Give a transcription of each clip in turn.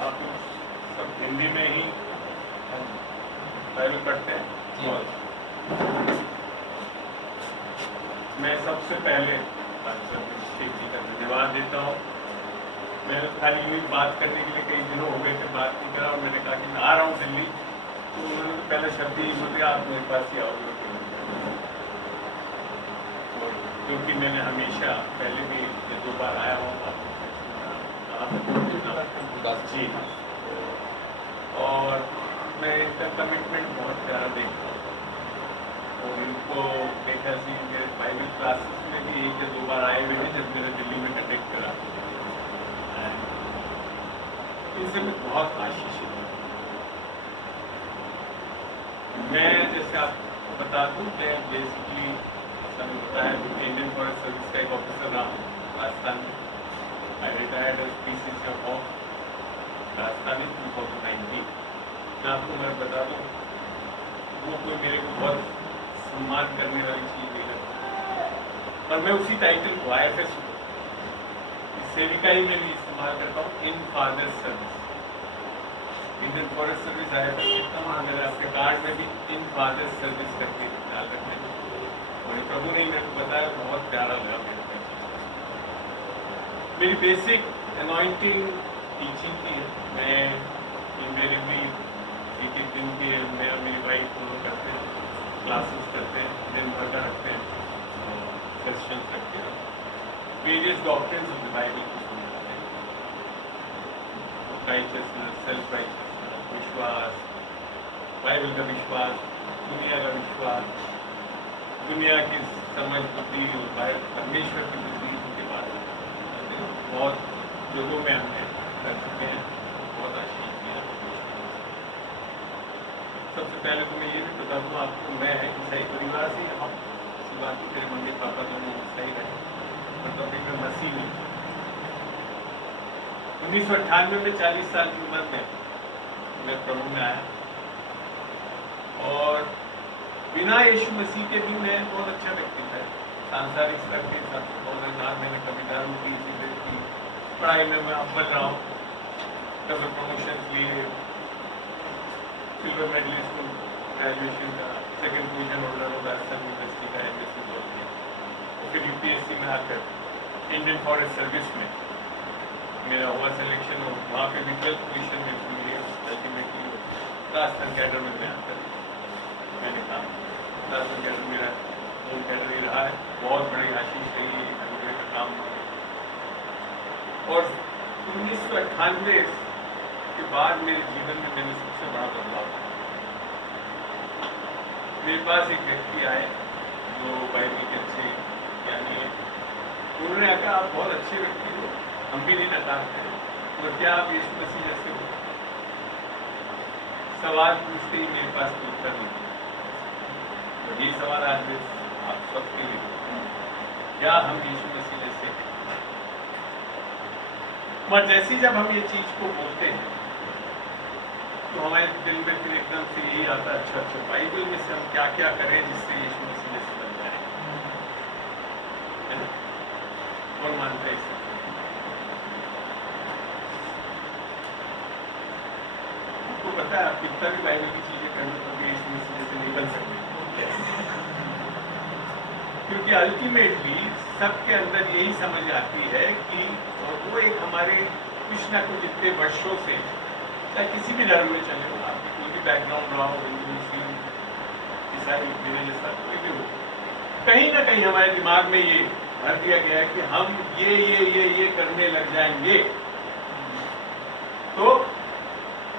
आप सब हिंदी में ही बाइबल पढ़ते हैं। मैं सबसे पहले शेख जी का धन्यवाद देता हूँ। मैं खाली यूँ बात करने के लिए कई दिनों हो गए थे, बात नहीं करा, और मैंने कहा कि मैं आ रहा हूँ दिल्ली, तो उन्होंने पहला शब्द ही बोले आप मेरे पास ही आओगे, क्योंकि मैंने हमेशा पहले भी ये 2 बार आया हूँ जी, और मैं इनका कमिटमेंट बहुत प्यारा देखता हूँ, और इनको देखा सी मेरे बाइबल क्लासेस में भी 1 या 2 बार आए हुए हैं जब मैंने दिल्ली में कंडक्ट करा। इनसे मैं बहुत आशीषित हूँ। मैं जैसे आपको बता दूँ, मैं बेसिकली ऐसा बताया कि इंडियन फॉरेस्ट सर्विस का एक ऑफिसर रहा हूँ राजस्थान में। I retired as PC of Rajasthan in 2019। मैं आपको मैं बता दूँ, वो कोई मेरे को बहुत सम्मान करने वाली चीज़ नहीं लगती, और मैं उसी टाइटल को IFS सेविकाई में भी इस्तेमाल करता हूँ, in father service. Indian forest service IFS लिखता हूँ, मेरे आपके कार्ड में भी इन फादर सर्विस करके ख्याल रखने, और प्रभु ने मेरे को बताया, बहुत प्यारा लगा मेरे को। मेरी बेसिक अनॉइंटिंग टीचिंग की है। मैं इनवेरिएबली एक दिन के मैं और मेरी वाइफ दोनों करते हैं, क्लासेस करते हैं, दिन भर का रखते हैं, सेशन रखते हैं, various doctrines of the Bible को समझाते हैं। राइचसनेस, सेल्फ राइचसनेस, विश्वास, बाइबल का विश्वास, दुनिया का विश्वास, दुनिया की समझ बुद्धि और परमेश्वर की बुद्धि के बारे में बहुत लोगों में हमने कर चुके हैं, बहुत आशीष दिया। सबसे पहले तो मैं ये भी बता दूँ आपको, मैं ईसाई परिवार से हूँ। इसी बात की मेरे मम्मी पापा दोनों ईसाई रहे, मतलब मैं मसीह हूँ। 1998 में 40 साल की उम्र में मैं प्रभु में आया, और बिना यीशु मसीह के भी मैं बहुत अच्छा व्यक्ति था। सांसारिक स्तर के साथ बहुत ना मैंने कभी दारू पी, सिगरेट पी, पढ़ाई में मैं अव्वल रहा हूँ, डबल प्रमोशन लिए, सिल्वर मेडलिस्ट हूँ ग्रेजुएशन का, 2nd पोजीशन होल्डर हूँ राजस्थान यूनिवर्सिटी का MSc बोल दिया। फिर UPSC में आकर इंडियन फॉरेस्ट सर्विस में मेरा हुआ सिलेक्शन, हो वहाँ पे भी 12th पोजीशन में मिली। अल्टीमेटली राजस्थान कैडर में मैं आकर मैंने कहा, राजस्थान कैडर मेरा होम कैडर ही रहा है, बहुत बड़ी आशीष रही है का काम। और 1998 के बाद मेरे जीवन में मैंने सबसे बड़ा बदलाव किया। मेरे पास एक व्यक्ति आए जो बाइबल के अच्छे ज्ञानी है। उन्होंने कहा, आप बहुत अच्छे व्यक्ति हो, हम भी नहीं नकारते हैं, तो क्या आप यीशु मसीह जैसे हो? सवाल पूछते ही मेरे पास कोई उत्तर नहीं। तो ये सवाल आज भी आप सबके लिए, क्या हम यीशु मसीह जैसे हैं? मगर जैसे जब हम ये चीज को बोलते हैं तो हमारे दिल में फिर एकदम से यही आता है, अच्छा बाइबल में से हम क्या क्या करें जिससे यीशु मसीह जैसे बन जाए। और मानते हैं आपको पता है, आप कितना भी बाइबल की चीजें करने तो भी यीशु मसीह जैसे नहीं बन सकते, क्योंकि अल्टीमेटली सबके अंदर यही समझ आती है कि वो एक हमारे कुछ ना कुछ इतने वर्षों से, चाहे किसी भी धर्म में चले हो, आपकी कोई भी बैकग्राउंड रहा हो, हिंदू मुस्लिम ईसाई मेरे जैसा कोई भी हो, कहीं ना कहीं हमारे दिमाग में ये भर दिया गया है कि हम ये करने लग जाएंगे तो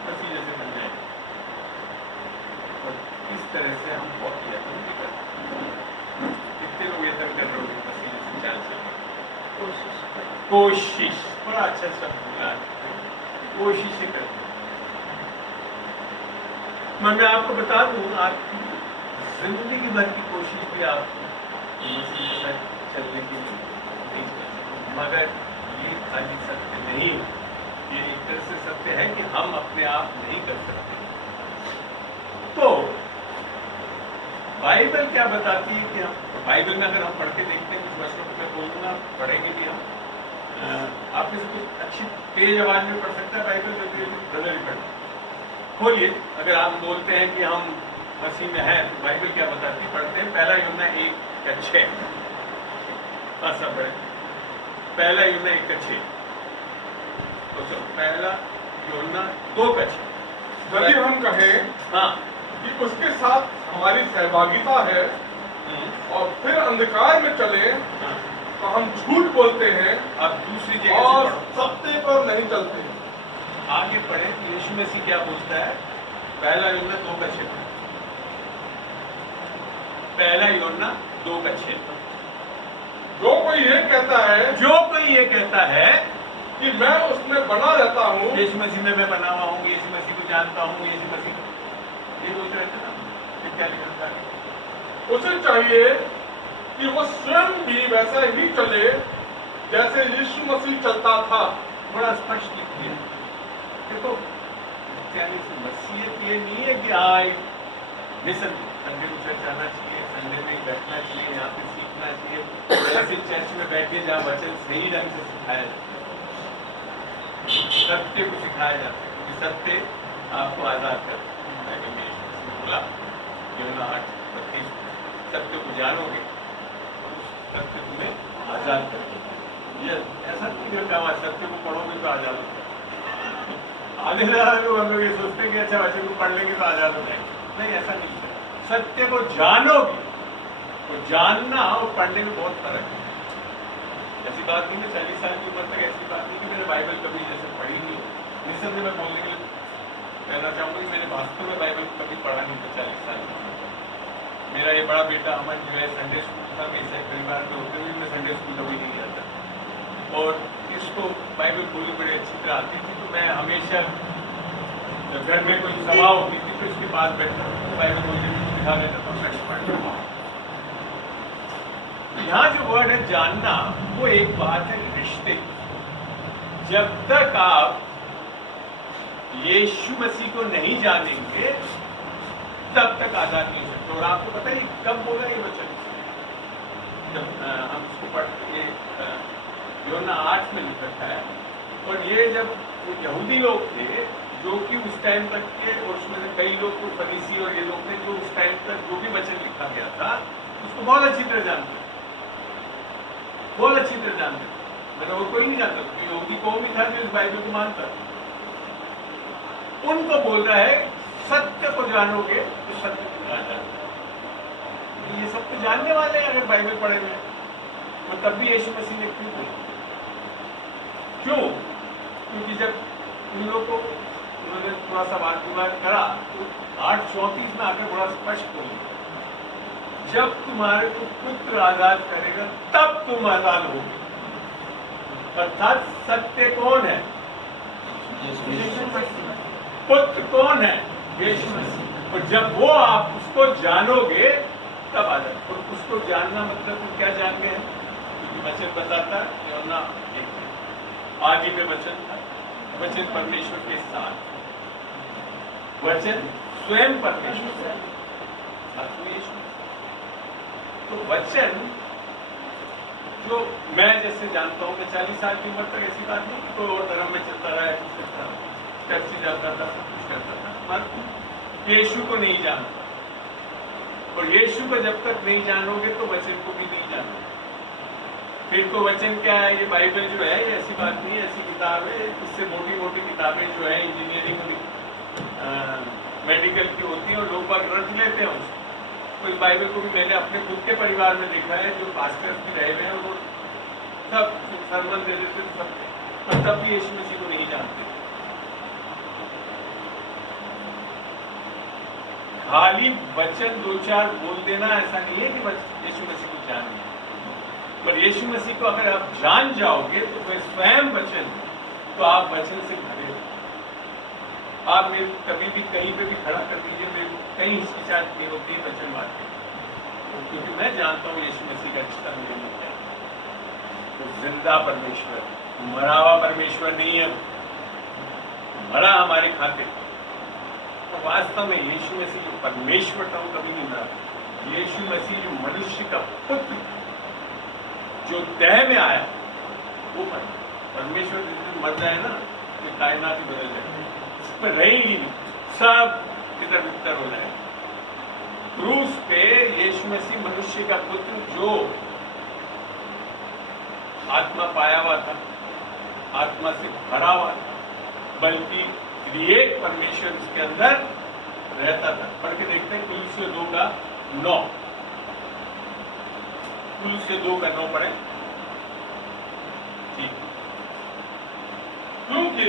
मसीह जैसे बन जाएंगे। और इस तरह से हम बहुत यत्न भी करते हैं। कितने लोग यत्न कर रहे होंगे मसीह जैसे चाल चलने? कोशिश, बड़ा अच्छा शब्द बोला, कोशिश ही करते। मैं आपको बता दूं, आपकी जिंदगी भर की कोशिश भी आप मसीह के साथ चलने की नहीं कर सकते, मगर ये खाली सत्य नहीं, ये एक तरह से सत्य है कि हम अपने आप नहीं कर सकते। तो बाइबल क्या बताती है कि हम, बाइबल में अगर हम पढ़ के देखते हैं, कुछ वर्षों को मैं बोलूंगा, पढ़ेंगे भी हम, आप में से कुछ अच्छी तेज आवाज में पढ़ सकता है बाइबल, जो ब्रदर ही पढ़ खोलिए। अगर आप बोलते हैं कि हम मसीह में हैं तो बाइबल क्या बताती है, पढ़ते हैं। पहला यूहन्ना 1:6। हाँ सब पढ़े। पहला यूहन्ना 1:6। तो सब पहला यूहन्ना 2:6। यदि हम कहें हाँ कि उसके साथ हमारी सहभागिता है और फिर अंधकार में चले हाँ। तो हम झूठ बोलते हैं अब दूसरी जगह और से पढ़ो। सत्य पर नहीं चलते। आगे पढ़े तो यीशु मसीह क्या बोलता है। पहला यूहन्ना 2:6। पहला यूहन्ना 2:6। जो कोई ये कहता है जो कोई ये कहता है कि मैं उसमें बना रहता हूँ, यीशु मसीह में मैं बना हुआ हूँ, यीशु मसीह को जानता हूँ, यीशु मसीह को, ये सोच रहे थे ना, ये क्या लिखा था? उसे चाहिए कि वो स्वयं भी वैसा ही चले जैसे यीशु मसीह चलता था। बड़ा स्पष्ट लिख दिया। देखो क्रिश्चियनिटी से मसीहत ये नहीं है कि आए मिशन संडे को चर्च आना चाहिए, संडे में बैठना चाहिए, यहाँ पे सीखना चाहिए, ऐसे चर्च में बैठिए जहाँ वचन सही ढंग से सिखाया जाए, सत्य को सिखाया जाता है, क्योंकि सत्य आपको आजाद करता है। बोला यूहन्ना 8:32, सत्य को जानोगे सत्य तुम्हें आजाद कर देगा। ये ऐसा नहीं करता हुआ सत्य को पढ़ोगे तो आजाद हो जाएगा। आधे ज्यादा लोग हम लोग ये सोचते हैं कि अच्छा वचन को पढ़ लेंगे तो आजाद हो जाएंगे। नहीं, ऐसा नहीं है। सत्य को जानोगे, तो जानना और पढ़ने में बहुत फर्क है। ऐसी बात नहीं है 40 साल की उम्र तक ऐसी बात नहीं कि मैंने बाइबल कभी जैसे पढ़ी नहीं। निस्संदेह मैं बोलने के लिए कहना चाहूंगा कि मैंने वास्तव में बाइबल कभी पढ़ा नहीं था 40 साल की उम्र तक। मेरा ये बड़ा बेटा अमन जो है संडे स्कूल था, मैं इसे परिवार में होते हुए मैं संडे स्कूल कभी नहीं जाता और इसको बाइबल बोलनी बड़ी अच्छी तरह आती थी। तो मैं हमेशा घर में कोई सभा होती थी तो इसके पास बैठता बाइबल बोलने को दिखा देता था, मैं पढ़ता। यहाँ जो वर्ड है जानना, वो एक बात है रिश्ते। जब तक आप यीशु मसीह को नहीं जानेंगे तब तक आजाद नहीं हो सकते। और आपको पता है कब बोला ये वचन? जब हम इसको पढ़ते ये यूहन्ना 8 में लिखा है। और ये जब यहूदी लोग थे जो कि उस टाइम तक के, और उसमें से कई लोग तो फरीसी और ये लोग थे जो उस टाइम तक जो भी वचन लिखा गया था उसको बहुत अच्छी तरह जानते, बहुत अच्छी तरह जानते थे। मतलब वो कोई नहीं जानता, यहूदी कौम ही था जो इस बाइबल को मानता। उनको बोल रहा है सत्य को जानोगे तो सत्य को जान जाओगे। ये सब तो जानने वाले हैं अगर बाइबल पढ़े हुए, तो तब भी यीशु मसीह ने क्यों बोला? क्यों? क्योंकि जब उन लोगों को उन्होंने थोड़ा सा बात करा तो 8:34 में आकर बड़ा स्पष्ट बोल, जब तुम्हारे को पुत्र आजाद करेगा तब तुम आजाद होगे। अर्थात सत्य कौन है? पुत्र कौन है? यीशु मसीह। और जब वो आप उसको जानोगे तब आजाद। और उसको जानना मतलब तुम क्या जान गए हैं? क्योंकि वचन बताता है यूहन्ना 1 आदि में वचन था, वचन परमेश्वर के साथ, वचन स्वयं परमेश्वर। तो वचन जो मैं जैसे जानता हूँ, मैं 40 साल की उम्र तक ऐसी बात नहीं कि कोई और धर्म में चलता रहा, चर्च जाता था, सब कुछ करता था, पर यीशु को नहीं जानता। और यीशु को जब तक नहीं जानोगे तो वचन को भी नहीं जानोगे। फिर तो वचन क्या है? ये बाइबल जो है ये ऐसी बात नहीं है, ऐसी किताब है, इससे मोटी मोटी किताबें जो है इंजीनियरिंग मेडिकल की होती है और लोग बाग रट लेते हैं उसको। तो इस बाइबल को भी मैंने अपने खुद के परिवार में देखा है, जो पास्टर्स भी रहे हुए हैं और वो सब सरमन दे देते थे सब, पर तब भी यीशु मसीह को नहीं जानते। खाली वचन 2-4 बोल देना ऐसा नहीं है कि यीशु मसीह को जान लिया, पर यीशु मसीह को अगर आप जान जाओगे तो वह स्वयं वचन, तो आप वचन से भरे हो। आप मेरे कभी भी कहीं पे भी खड़ा कर दीजिए, मेरे को कहीं हिचकिचाहट नहीं होती है वचन बात की, क्योंकि मैं जानता हूँ यीशु मसीह का रिश्ता मुझे नहीं क्या। तो जिंदा परमेश्वर, मरा हुआ परमेश्वर नहीं है, मरा हमारे खाते। तो वास्तव में यीशु मसीह जो परमेश्वर था वो कभी नहीं मरा। यीशु मसीह जो मनुष्य का पुत्र जो देह में आया वो मरा। परमेश्वर जिस दिन मर जाए ना, ये कायनात ही बदल जाएगी, इसमें रहेगी नहीं, सब तितर बितर हो जाएगा। क्रूस पे यीशु मसीह मनुष्य का पुत्र जो आत्मा पाया हुआ था, आत्मा से भरा हुआ था, बल्कि एक परमेश्वर उसके अंदर रहता था। पढ़ के देखते हैं कुलुस्से 2:9, कुलुस्से 2:9 पढ़े। ठीक, क्योंकि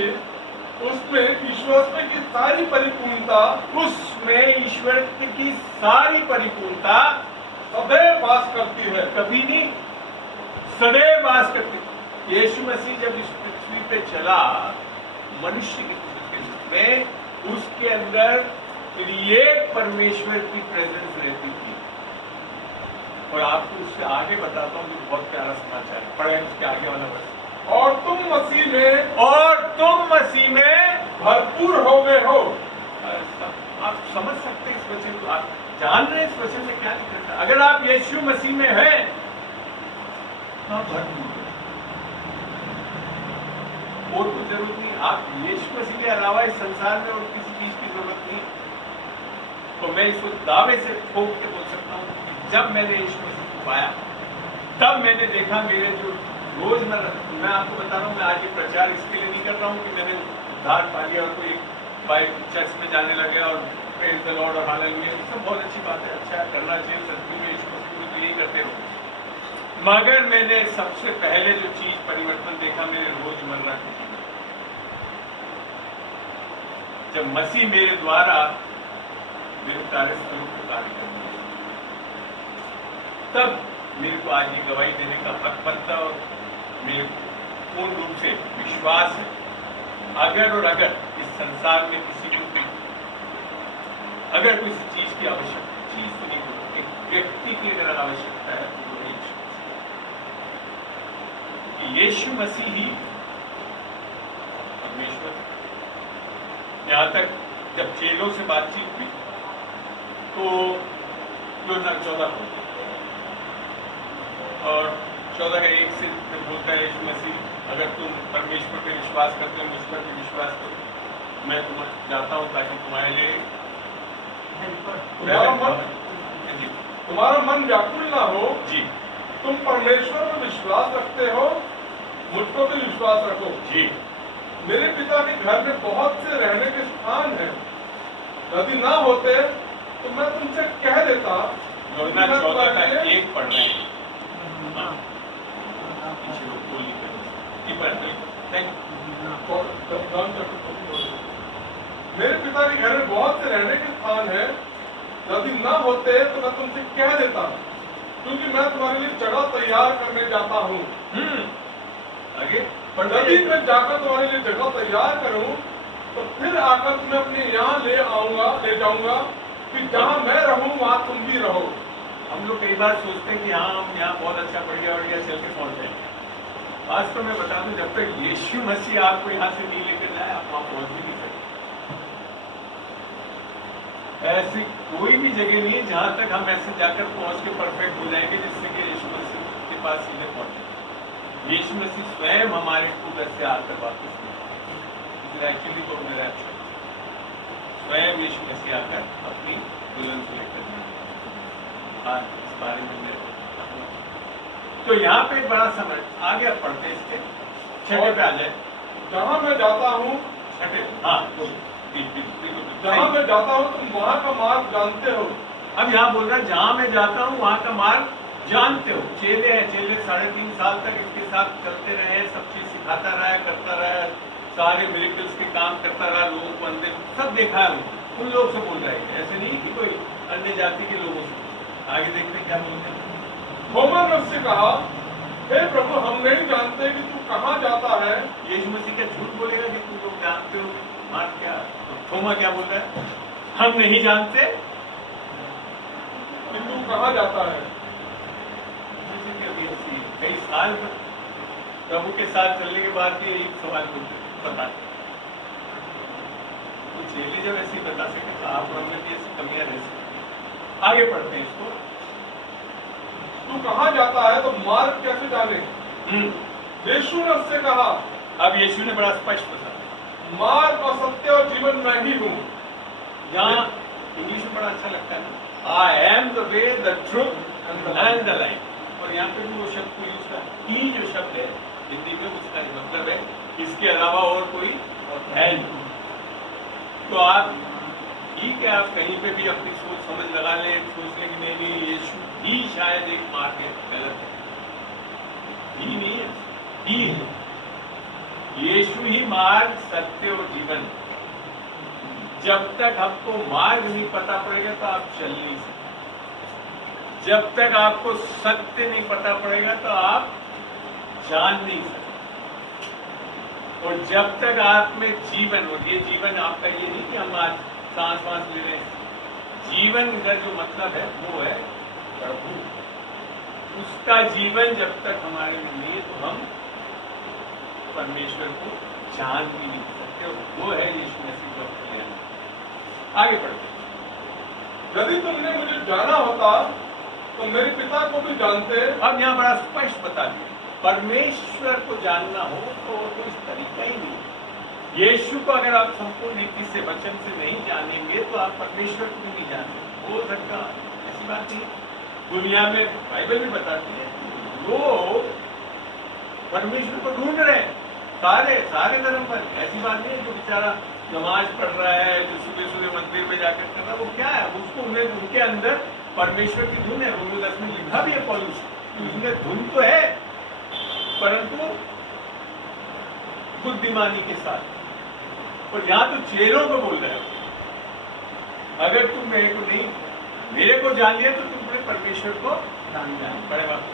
उसमें ईश्वरत्व की सारी परिपूर्णता, उसमें ईश्वर की सारी परिपूर्णता सदैव वास करती है। कभी नहीं, सदैव वास करती है। यीशु मसीह जब इस पृथ्वी पे चला मनुष्य के रूप में, उसके अंदर एक परमेश्वर की प्रेजेंस रहती थी। और आपको उससे आगे बताता हूँ, बहुत प्यारा समाचार है, पढ़े उसके आगे वाला वर्ष। और तुम मसीह में, और तुम मसीह में भरपूर हो गए हो। आप समझ सकते हैं इस वचन को, आप जान रहे हैं इस वचन में क्या लिखा है। अगर आप यीशु मसीह में हैं तो आप भरपूर हैं, और कोई जरूरत नहीं। आप यीशु मसीह के अलावा इस संसार में और किसी चीज की जरूरत नहीं। तो मैं इसको दावे से ठोक के बोल सकता हूँ कि जब मैंने यीशु मसीह को पाया, तब मैंने देखा मेरे जो रोजमर्रा, मैं आपको बता रहा हूँ, मैं आज ये प्रचार इसके लिए नहीं कर रहा हूँ कि मैंने उद्धार पा लिया और कोई बाइक चर्च में जाने लगे और प्रेज द लॉर्ड और हालेलुया, ये सब बहुत अच्छी बात है, अच्छा करना चाहिए, सच्ची में यीशु मसीह को तो यही करते रहो। मगर मैंने सबसे पहले जो चीज परिवर्तन देखा मेरे रोजमर्रा की जीवन, जब मसीह मेरे द्वारा मेरे कार्यस्थलों को कार्य करते, तब मेरे को आज ये गवाही देने का हक बनता और मेरे पूर्ण रूप से विश्वास है, अगर और अगर इस संसार में किसी को अगर किसी चीज की आवश्यकता, चीज तो नहीं होती, एक व्यक्ति की अगर आवश्यकता है तो वो यीशु मसीह ही परमेश्वर। यहां तक जब चेलों से बातचीत हुई तो 2014 और 14 का 1 से बोलता है यीशु मसीह, अगर तुम परमेश्वर पे विश्वास करते हो, मुझ पर भी विश्वास करो, मैं तुम जाता हूं ताकि तुम्हारे लिए तुम्हारा मन व्याकुल ना हो। जी, तुम परमेश्वर पर विश्वास रखते हो, मुझ पर भी विश्वास रखो। जी, मेरे पिता के घर में बहुत से रहने के स्थान हैं, यदि ना होते तो मैं तुमसे कह देता। योजना 14 का 1 पढ़ रहे हैं। हाँ, पीछे लोग बोल नहीं कर, मेरे पिता के घर में बहुत से रहने के स्थान हैं, यदि ना होते तो मैं तुमसे कह देता, क्योंकि मैं तुम्हारे लिए जगह तैयार करने जाता हूँ। आगे यदि मैं जाकर तुम्हारे लिए जगह तैयार करूँ तो फिर आकर तुम्हें अपने यहाँ ले जाऊंगा कि जहाँ मैं रहूँ वहाँ तुम भी रहो। हम लोग कई बार सोचते हैं कि हाँ हम यहाँ बहुत अच्छा बढ़िया चल के पहुंच जाएंगे। वास्तव में बता दूं, जब तक यीशु मसीह आपको यहाँ से नहीं लेकर जाए आप वहाँ पहुंच भी नहीं सकते। ऐसी कोई भी जगह नहीं है जहां तक हम ऐसे जाकर पहुंच के परफेक्ट हो जाएंगे जिससे कि यीशु मसीह के पास सीधे पहुंचे। यीशु मसीह स्वयं हमारे को घर से आकर वापस नहीं, एक्चुअली तो मेरा स्वयं यीशु मसीह आकर अपनी दुल्हन से लेकर जाए। इस बारे में तो यहाँ पे बड़ा समझ आगे आप पढ़ते हैं, इसके छठे पे आ जाए। जहाँ मैं जाता हूँ, छठे, हाँ, जहाँ मैं जाता हूँ तुम वहाँ का मार्ग जानते हो। अब यहाँ बोल रहा है जहाँ मैं जाता हूँ वहाँ का मार्ग जानते हो। चेले हैं, चेले 3.5 साल तक इसके साथ चलते रहे, सब चीज सिखाता रहा, करता रहा, सारे मिरेकल्स के काम करता रहा, लोगों को अंदर सब देखा है। उन लोग से बोल रहा है, ऐसे नहीं कि कोई अन्य जाति के लोगों से। आगे देखते हैं क्या बोलते हैं। थोमा ने उससे कहा, हे प्रभु हम नहीं जानते कि तू कहाँ जाता है। यीशु मसीह का झूठ बोलेगा कि तुम लोग जानते हो, मान क्या? तो थोमा क्या बोल रहा है? हम नहीं जानते कि तू कहाँ जाता है। कई साल प्रभु के साथ चलने के बाद भी एक सवाल बता, तो चेले जब ऐसे बता सके तो आप और में भी ऐसी कमियां रह सकती। आगे पढ़ते हैं इसको। तू कहाँ जाता है तो मार्ग कैसे जाने। यीशु ने उससे कहा, अब यीशु ने बड़ा स्पष्ट बताया, मार्ग और सत्य और जीवन मैं ही हूँ। यहाँ इंग्लिश में बड़ा अच्छा लगता है ना, I am the way the truth and the life. और यहाँ पे भी वो शब्द यूज का ही जो शब्द है हिंदी में, उसका मतलब है इसके अलावा और कोई है नहीं। तो आप ठीक है, आप कहीं पे भी अपनी सोच समझ लगा लें, सोच लें कि नहीं यीशु ही शायद एक मार्ग है, गलत है। ही नहीं है, ही है। यीशु ही मार्ग, सत्य और जीवन। जब तक आपको मार्ग नहीं पता पड़ेगा तो आप चल नहीं सकते। जब तक आपको सत्य नहीं पता पड़ेगा तो आप जान नहीं सकते। और जब तक आप में जीवन, और ये जीवन आपका ये नहीं कि हम आज सांस सांस ले रहे हैं, जीवन का जो मतलब है वो है प्रभु। उसका जीवन जब तक हमारे में नहीं है तो हम परमेश्वर को जान भी नहीं सकते। वो है यीशु मसीह को अपने लेना। आगे बढ़ते। यदि तुमने मुझे जाना होता तो मेरे पिता को भी जानते। अब यहाँ बड़ा स्पष्ट बता दिया, परमेश्वर को जानना हो तो कोई तरीका ही नहीं। यीशु को अगर आप संपूर्ण रीति से वचन से नहीं जानेंगे तो आप परमेश्वर को भी नहीं जानेंगे। हो सकता ऐसी बात नहीं। दुनिया में बाइबल भी बताती है लोग परमेश्वर को ढूंढ रहे हैं, सारे धर्म पर। ऐसी बात नहीं है जो बेचारा नमाज पढ़ रहा है, जो सुबह सुबह मंदिर में जाकर कर रहा है, वो क्या है, उसको उनके अंदर परमेश्वर की धुन है। रोमियो 10 में लिखा भी है पौलुस, उसमें धुन तो है परंतु बुद्धिमानी के साथ। और यहाँ तो चेलों को बोल रहे हो, अगर तुम मेरे को जान लिया तो तुम अपने परमेश्वर को जान जाए। बड़े वापस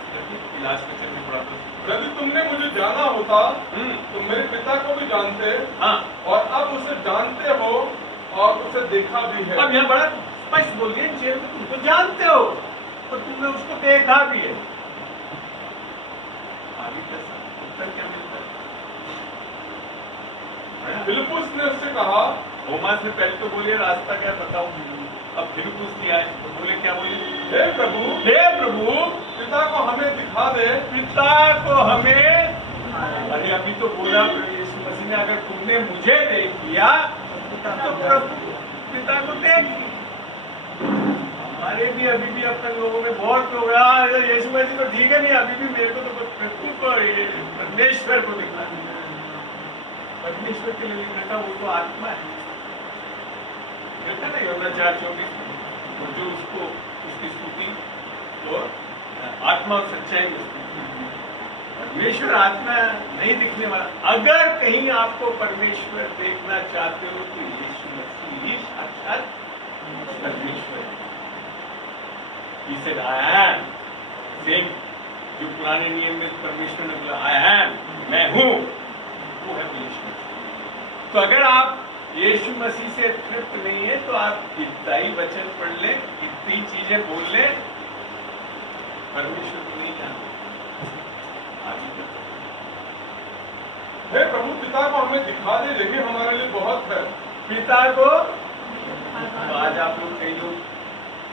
इलाज के चलने पड़ा तो यदि तुमने मुझे जाना होता तो मेरे पिता को भी जानते। हाँ, और अब उसे जानते हो और उसे देखा भी है। अब यहाँ बड़ा स्पष्ट बोल गए, जेल में तुम तो जानते हो और तुमने उसको देखा भी है। आगे कैसा उत्तर क्या मिलता है? फिलिप्पुस ने उससे कहा, थोमा से पहले तो बोलिए रास्ता क्या बताऊं। अब फिलिप्पुस नहीं आए तो बोले, क्या बोले? हे प्रभु पिता को हमें दिखा दे। पिता को हमें, अरे अभी तो बोला यीशु मसीह ने, अगर तुमने मुझे देख लिया तो प्रभु पिता को देख लिया। हमारे भी अभी भी अब तक लोगों में बहुत लोग यीशु मसीह तो ठीक है, नहीं अभी भी मेरे को तो प्रभु को परमेश्वर को दिखा। परमेश्वर के लिए बेटा वो तो आत्मा है, कहता नहीं होना 4:24, और जो उसको उसकी स्तुति और आत्मा और सच्चाई में परमेश्वर आत्मा नहीं दिखने वाला। अगर कहीं आपको परमेश्वर देखना चाहते हो तो यीशु मसीह ही साक्षात परमेश्वर है। He said, I am, same जो पुराने नियम में परमेश्वर ने बोला आई एम, मैं हूं, वो है यीशु मसीह। तो अगर आप यीशु मसीह से तृप्त नहीं है तो आप कितना ही वचन पढ़ लें, कितनी चीजें बोल लें, परमेश्वर को नहीं जानते। आगे हे प्रभु पिता को हमें दिखा दे, देखिए हमारे लिए बहुत है। पिता को आज आप लोग कई लोग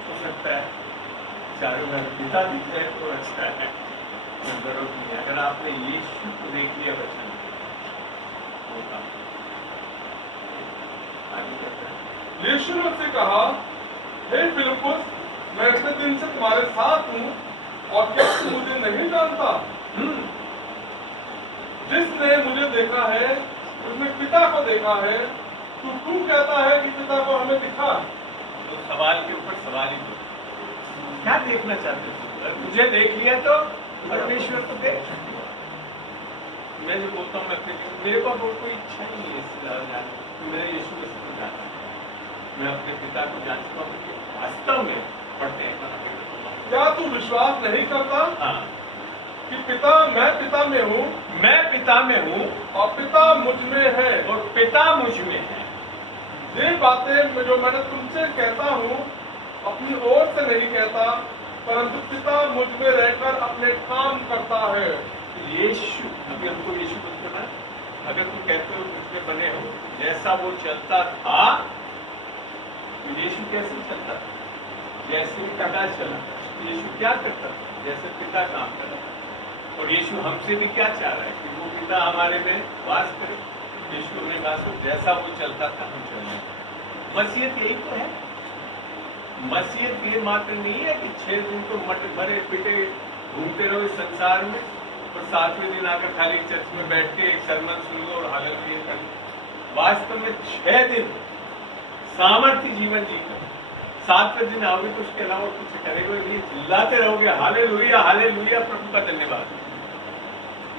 हो सकता है चारों घर पिता दिख जाए तो अच्छा है, जरूरत नहीं। अगर आपने यीशु को देख लिया वचन होगा। यीशु ने उससे कहा, हे फिलिप्पुस मैं इतने दिन से तुम्हारे साथ हूँ और क्या तू मुझे नहीं जानता? जिसने मुझे देखा है उसने पिता को देखा है। तू कहता है कि पिता को हमें दिखा। तो सवाल के ऊपर सवाल ही दो, क्या देखना चाहते हो? मुझे देख लिया तो परमेश्वर को देख। मैं जो बोलता हूँ मेरे को और कोई इच्छा नहीं है इससे ज्यादा जानने की। मेरा यीशु मसीह को जानना है, मैं अपने पिता को जान चुका हूँ। वास्तव में पढ़ते हैं, क्या तू विश्वास नहीं करता? हाँ, कि मैं पिता में हूँ, मैं पिता में हूँ और पिता मुझ में है, और पिता मुझ में है। ये बातें जो मैंने तुमसे कहता हूँ अपनी ओर से नहीं कहता, परंतु पिता मुझ में रहकर अपने काम करता है। यीशु, अभी हमको यीशु को सुना, अगर तुम कहते हो उसमें बने हो, जैसा वो चलता था तो यीशु कैसे चलता था? जैसे पिता चला। यीशु क्या करता था? जैसे पिता काम करता था। और यीशु हमसे भी क्या चाह रहा है कि वो पिता हमारे में वास करे। यीशु ने कहा तो जैसा वो चलता था हम चलना। मसीहत यही तो है। मसीहत ये मात्र नहीं है कि 6 दिन तो मरे पिटे घूमते रहो इस संसार में और 7वें दिन आकर खाली चर्च में बैठ के एक सरमन सुन लो और हालेलुया कर लो। वास्तव में 6 दिन सामर्थ्य जीवन जीकर 7वें दिन आओगे तो उसके अलावा कुछ करेगा नहीं, चिल्लाते रहोगे हालेलुया हालेलुया प्रभु का धन्यवाद,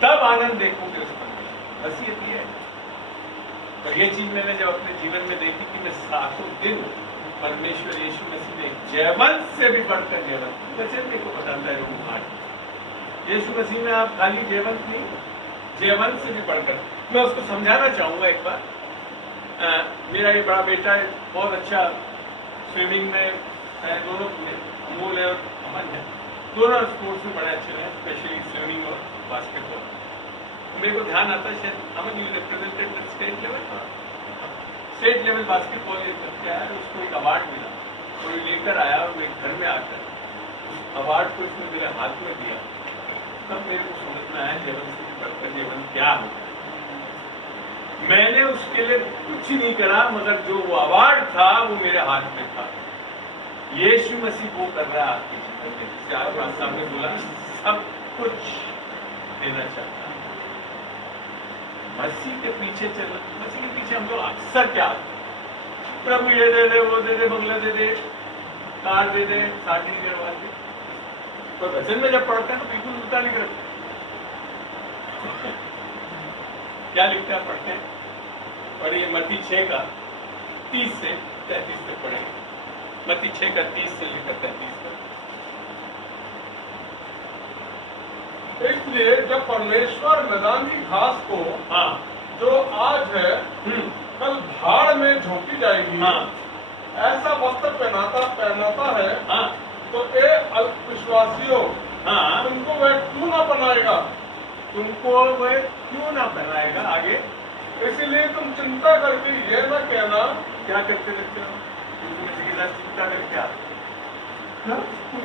तब आनंद देखोगे उस पर। मसीहत ये है। और ये चीज मैंने जब अपने जीवन में देखी कि मैं 7 दिन परमेश्वर यीशु मसीह ने जयवंत से भी बढ़कर जयवंत वचन मेरे को बताता है रोग यीशु मसीह में आप खाली जयवंत नहीं, जयवंत से भी बढ़कर। मैं उसको समझाना चाहूंगा एक बार। मेरा ये बड़ा बेटा है, बहुत अच्छा स्विमिंग में दोनों अमूल है और अमन है, दोनों स्पोर्ट्स में बड़े अच्छे हैं, स्पेशली स्विमिंग और बास्केटबॉल। मेरे को ध्यान आता है शायद Aman you represented state level, state level basketball ये करके आया, उसको एक अवार्ड मिला और लेकर आया और मेरे घर में आकर उस अवार्ड को इसने मेरे हाथ में दिया। तब मेरे को समझ में आया जीवन से बढ़कर जीवन क्या होता है। मैंने उसके लिए कुछ नहीं करा, मगर जो वो अवार्ड था वो मेरे हाथ में था। यीशु मसीह वो कर रहा है आपके जीवन में, जिसे आपके सामने बोला सब कुछ देना चाहता है। मसीह के पीछे चलना, मसीह के पीछे हम लोग अक्सर क्या प्रभु ये दे दे, वो दे दे, बंगला दे दे, कार दे दे, शादी करवा दे। तो वचन में जब पढ़ते हैं तो बिल्कुल उल्टा लिख रखते हैं। क्या लिखते हैं पढ़ते हैं, पढ़िए मत्ती 6 का 30 से 33 तक पढ़ेंगे। मत्ती 6 का 30 से लेकर 33 तक। इसलिए जब परमेश्वर मैदानी घास को जो आज है कल भाड़ में झोंकी जाएगी, ऐसा वस्त्र पहनाता है, तो ए अल्पविश्वासियों, तुमको वह क्यों ना बनाएगा, तुमको वह क्यों ना बनाएगा। आगे, इसीलिए तुम चिंता करके ये न कहना, क्या करते रहते हो किसी के साथ चिंता करके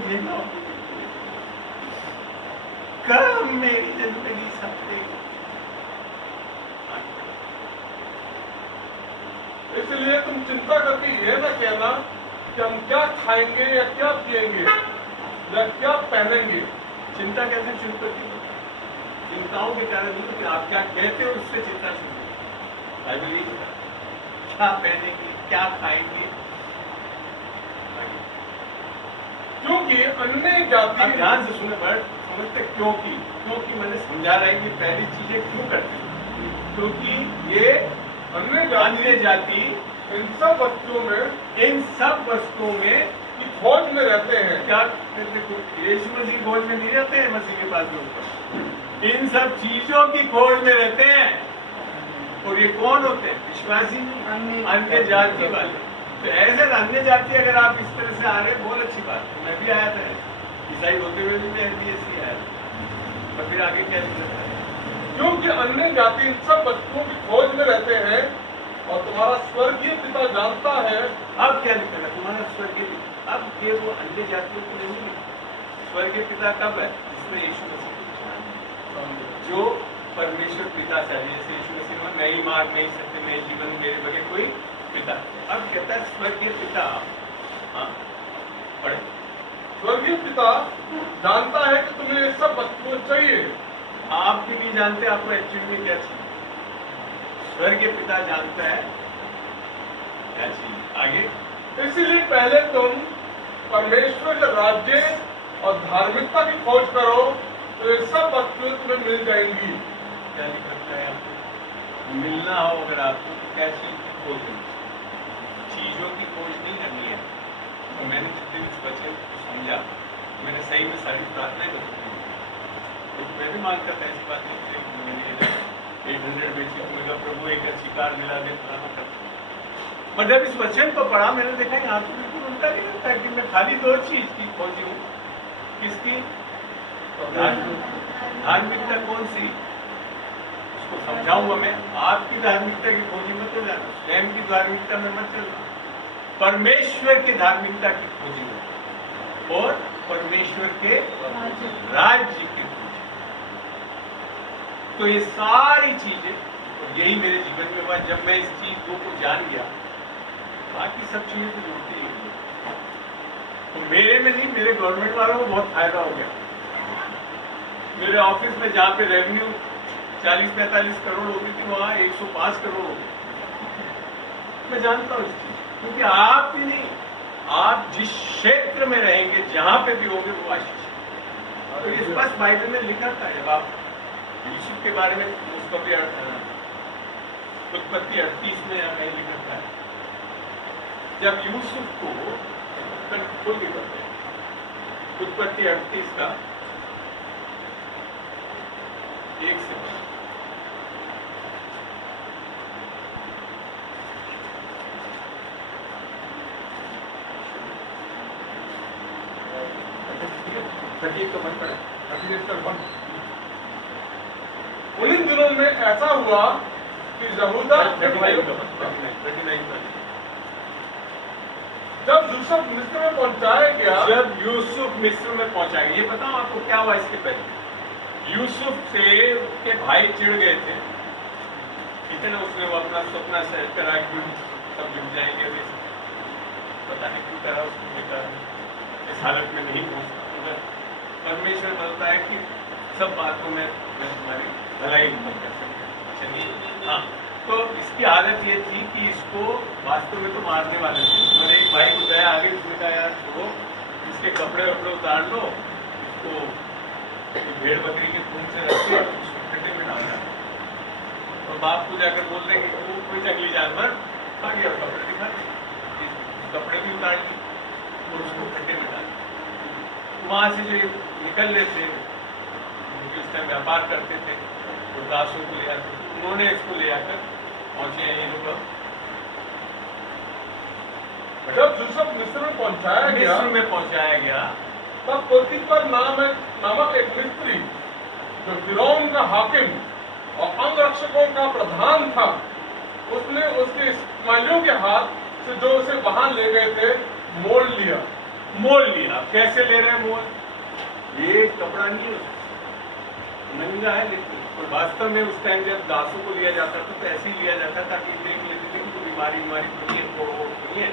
ये ना कब मेरी जिंदगी सफेद। इसलिए तुम चिंता करके ये न कहना कि हम क्या खाएंगे या क्या पिएंगे या क्या पहनेंगे। चिंता कैसे शुरू करती है? चिंताओं के कारण नहीं कि आप क्या कहते हो उससे चिंता शुरू होती है। क्या पहनेंगे, क्या खाएंगे। क्योंकि अन्य जाति, अब ध्यान से सुने बट समझते क्योंकि मैंने समझा रहा है कि पहली चीजें क्यों करते हैं, क्योंकि ये अन्य जाति इन सब वस्तुओं में की खोज में रहते हैं। क्या कहते? यीशु मसीह खोज में नहीं रहते हैं, मसीह के पास लोग इन सब चीजों की खोज में रहते हैं। और ये कौन होते हैं? विश्वासी, अन्य जाति वाले। तो ऐसे अन्य जाति अगर आप इस तरह से आ रहे हैं, बहुत अच्छी बात है। मैं भी आया था ईसाई होते हुए भी मैं MBSC आया था। तो फिर आगे क्या दिक्कत है? क्योंकि अन्य जाति इन सब वस्तुओं की खोज में रहते हैं और तुम्हारा स्वर्गीय पिता जानता है। अब क्या लिखा है? तुम्हारा स्वर्गीय पिता। अब ये वो अन्य जातियों को नहीं लिखा। स्वर्गीय पिता कब है? जिसने यीशु मसीह को जो परमेश्वर पिता से, जैसे यीशु मसीह में मैं ही मार्ग, मैं ही सत्य, मैं जीवन, मेरे बगैर कोई पिता। अब कहता है स्वर्गीय पिता। पढ़े, स्वर्गीय पिता जानता है कि तुम्हें ये सब वस्तुएं चाहिए। आप भी नहीं जानते आपको एक्चुअली में क्या चाहिए। स्वर्गीय पिता जानता है क्या चाहिए। आगे, इसीलिए पहले तुम परमेश्वर के राज्य और धार्मिकता की खोज करो, तो ये सब वस्तुएं तुम्हें मिल जाएंगी। क्या लिखा है? आपको मिलना हो अगर आपको क्या चीज की खोज करनी, चीजों की खोज नहीं करनी है। तो मैंने जितने भी बच्चे समझा, मैंने सही में सारी प्रार्थनाएं कर सकती हूँ। तो मैं भी मानता था ऐसी बात नहीं कि मैंने 800 बेची तो मेरा प्रभु एक अच्छी कार मिला दे करता। पर जब इस वचन को पढ़ा, मैंने देखा यहाँ तो बिल्कुल उल्टा नहीं लगता है कि मैं खाली 2 चीज की खोजी हूँ। किसकी? धार्मिकता कौन सी? उसको समझाऊंगा मैं। आपकी धार्मिकता की खोजी मत हो जाना, स्वयं की धार्मिकता में मत चलना, परमेश्वर की धार्मिकता की खोजी में और परमेश्वर के राज्य की खोजी। तो ये सारी चीजें, और यही मेरे जीवन में हुआ जब मैं इस चीज को जान गया, बाकी सब चीजें तो जुड़ती ही हैं। तो मेरे में नहीं, मेरे गवर्नमेंट वालों को बहुत फायदा हो गया। मेरे ऑफिस में जहाँ पे रेवेन्यू 40-45 करोड़ होती थी, वहाँ 105 करोड़ हो गई। मैं जानता हूँ इस चीज, क्योंकि आप ही नहीं, आप जिस क्षेत्र में रहेंगे, जहां पे भी होंगे, वो आशीष है। तो ये स्पष्ट बाइबल में लिखा था। जब आप यूसुफ के बारे में उत्पत्ति 38 में यहाँ कहीं लिखा था, जब यूसुफ को खोल के करते हैं, उत्पत्ति 38 का 1 से तो मत पड़े। उन्हीं दिनों में ऐसा हुआ कि यहूदा जब यूसुफ मिस्र में पहुंचाया गया, जब यूसुफ मिस्र में पहुंचा गया, ये बताओ आपको क्या हुआ इसके पहले। यूसुफ से उसके भाई चिढ़ गए थे, ठीक है ना, उसने वो अपना सपना सेट करा कि सब जुट जाएंगे, वे पता नहीं क्यों करा, उसको बेटा इस हालत में नहीं पहुंचता। परमेश्वर बोलता है कि सब बातों में मैं तुम्हारी भलाई कर सकता। चलिए, हाँ, तो इसकी हालत ये थी कि इसको वास्तव में तो मारने वाले थे, और एक भाई को दया आगे, उसने कहा यार छोड़ो, इसके कपड़े वपड़े उतार लो, उसको भेड़ बकरी के खून से रख के उसको खड्डे में डाल दिया। और बाप को जाकर बोल रहे कि वो कोई जंगली जानवर आ गया, कपड़े दिखा दिए, कपड़े भी उतार लिए और उसको खड्डे में डाल दिया। वहां से जो निकल रहे थे, उस टाइम व्यापार करते थे, तो दासों को ले आते, उन्होंने इसको ले आकर पहुंचे हैं ये लोग। जब यूसुफ मिस्र में पहुंचाया गया, तब पोतीफर नामक एक मिस्री, जो फिरौन का हाकिम और अंगरक्षकों का प्रधान था, उसने उसके इस्माइलियों के हाथ से जो उसे वहां ले गए थे मोल लिया। कैसे ले रहे हैं मोल? ये कपड़ा नहीं है, नंगा है, लेकिन वास्तव में उस टाइम जब दासों को लिया जाता था तो ऐसे ही लिया जाता था कि देख लेते थे कि बीमारी तो नहीं है,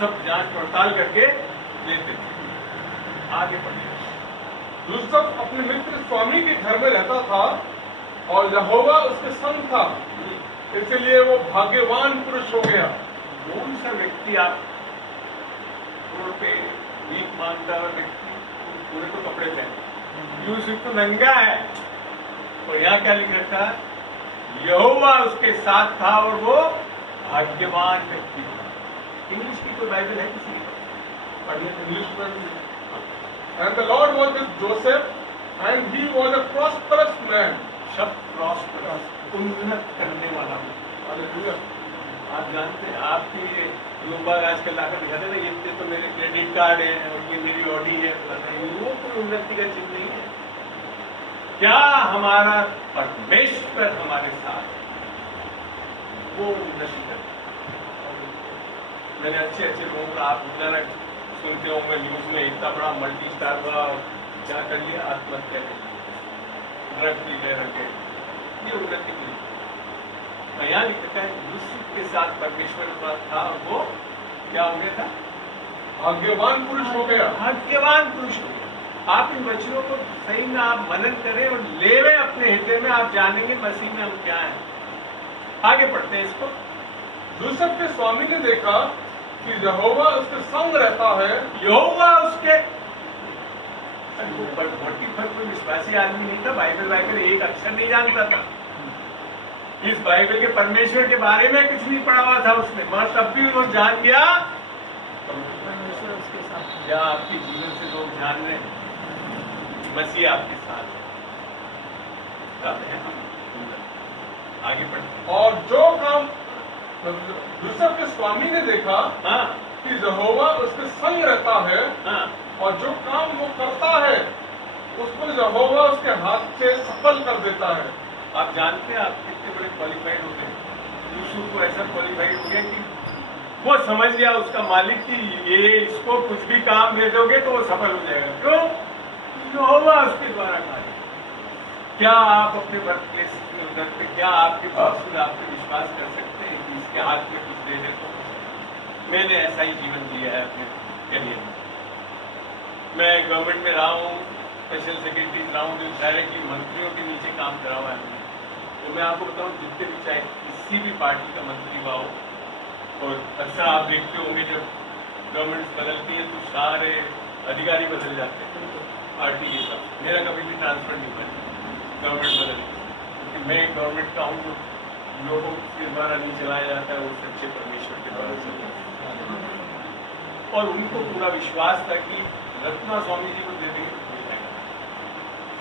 सब जांच पड़ताल करके लेते थे। आगे बढ़े। यूसुफ अपने मित्र स्वामी के घर में रहता था और यहोवा उसके संग था, इसलिए वो भाग्यवान पुरुष हो गया। कौन सा व्यक्ति आप रोड पे भीख मांगता है, व्यक्ति पूरे तो कपड़े पहने, यूसुफ तो नंगा है, और यहाँ क्या लिख रखा है? यहोवा उसके साथ था और वो भाग्यवान व्यक्ति था। इंग्लिश की कोई बाइबल है किसी की? इंग्लिश में, and the Lord was with Joseph and he was a prosperous man. शब्द प्रॉस्परस, उन्नत करने वाला। आप जानते हैं, आपकी लोग आजकल लाकर दिखाते ना, ये तो मेरे क्रेडिट कार्ड है और ये मेरी ऑडी है, वो कोई उन्नति का चिन्ह नहीं है। क्या हमारा परमेश्वर हमारे साथ, वो उन्नति करता। मैंने अच्छे लोगों का, आप जरा सुनते होंगे न्यूज में, इतना बड़ा मल्टी स्टार का क्या कर लिया, आत्महत्या कर ली, ड्रग पी ले रखे, ये उन्नति की। यहाँ लिखता है यूसुफ के साथ परमेश्वर था और वो क्या हो गया था? भाग्यवान पुरुष हो गया। भाग्यवान पुरुष हो गया। आप इन वचनों को सही में आप मनन करें और लेवे अपने हृदय में, आप जानेंगे मसीह में हम क्या हैं। आगे पढ़ते हैं इसको। यूसुफ के स्वामी ने देखा कि यहोवा उसके संग रहता है। यहोवा उसके, कोई विश्वासी आदमी नहीं था, बाइबल एक अक्षर नहीं जानता था, इस बाइबल के परमेश्वर के बारे में कुछ नहीं पढ़ा हुआ था उसने, मगर तब भी वो जान गया परमेश्वर उसके साथ। या आपके जीवन से लोग जान रहे हैं मसीह आपके साथ है। आगे बढ़ते। और जो काम यूसुफ के स्वामी ने देखा कि यहोवा उसके संग रहता है, और जो काम वो करता है उसको यहोवा उसके हाथ से सफल कर देता है। आप जानते हैं आप कितने बड़े क्वालिफाइड हो गए। यूसुफ को ऐसा क्वालिफाइड हो गया कि वो समझ गया उसका मालिक कि ये इसको कुछ भी काम दे दोगे तो वो सफल हो जाएगा। क्यों? यहोवा उसके द्वारा कार्य। क्या आप अपने वर्क प्लेस में उधर पे क्या आपके बॉस में आप पे विश्वास कर सकते हैं कि इसके हाथ में कुछ दे दे तो? मैंने ऐसा ही जीवन जिया है अपने करियर में। मैं गवर्नमेंट में रहा हूँ, स्पेशल सेक्रेटरी रहा हूँ, जो डायरेक्टली मंत्रियों के नीचे काम करा हुआ है। तो मैं आपको बताऊँ, जितने भी चाहे किसी भी पार्टी का मंत्री हुआ हो, और अक्सर आप देखते होंगे जब गवर्नमेंट बदलती है तो सारे अधिकारी बदल जाते हैं पार्टी के साथ। मेरा कभी भी ट्रांसफर नहीं हुआ गवर्नमेंट बदल, क्योंकि मैं गवर्नमेंट का हूँ, जो लोगों के द्वारा नहीं चलाया जाता है, वो सच्चे परमेश्वर के द्वारा चलता है। और उनको पूरा विश्वास था कि रत्ना स्वामी जी को दे देंगे तो हो जाएगा।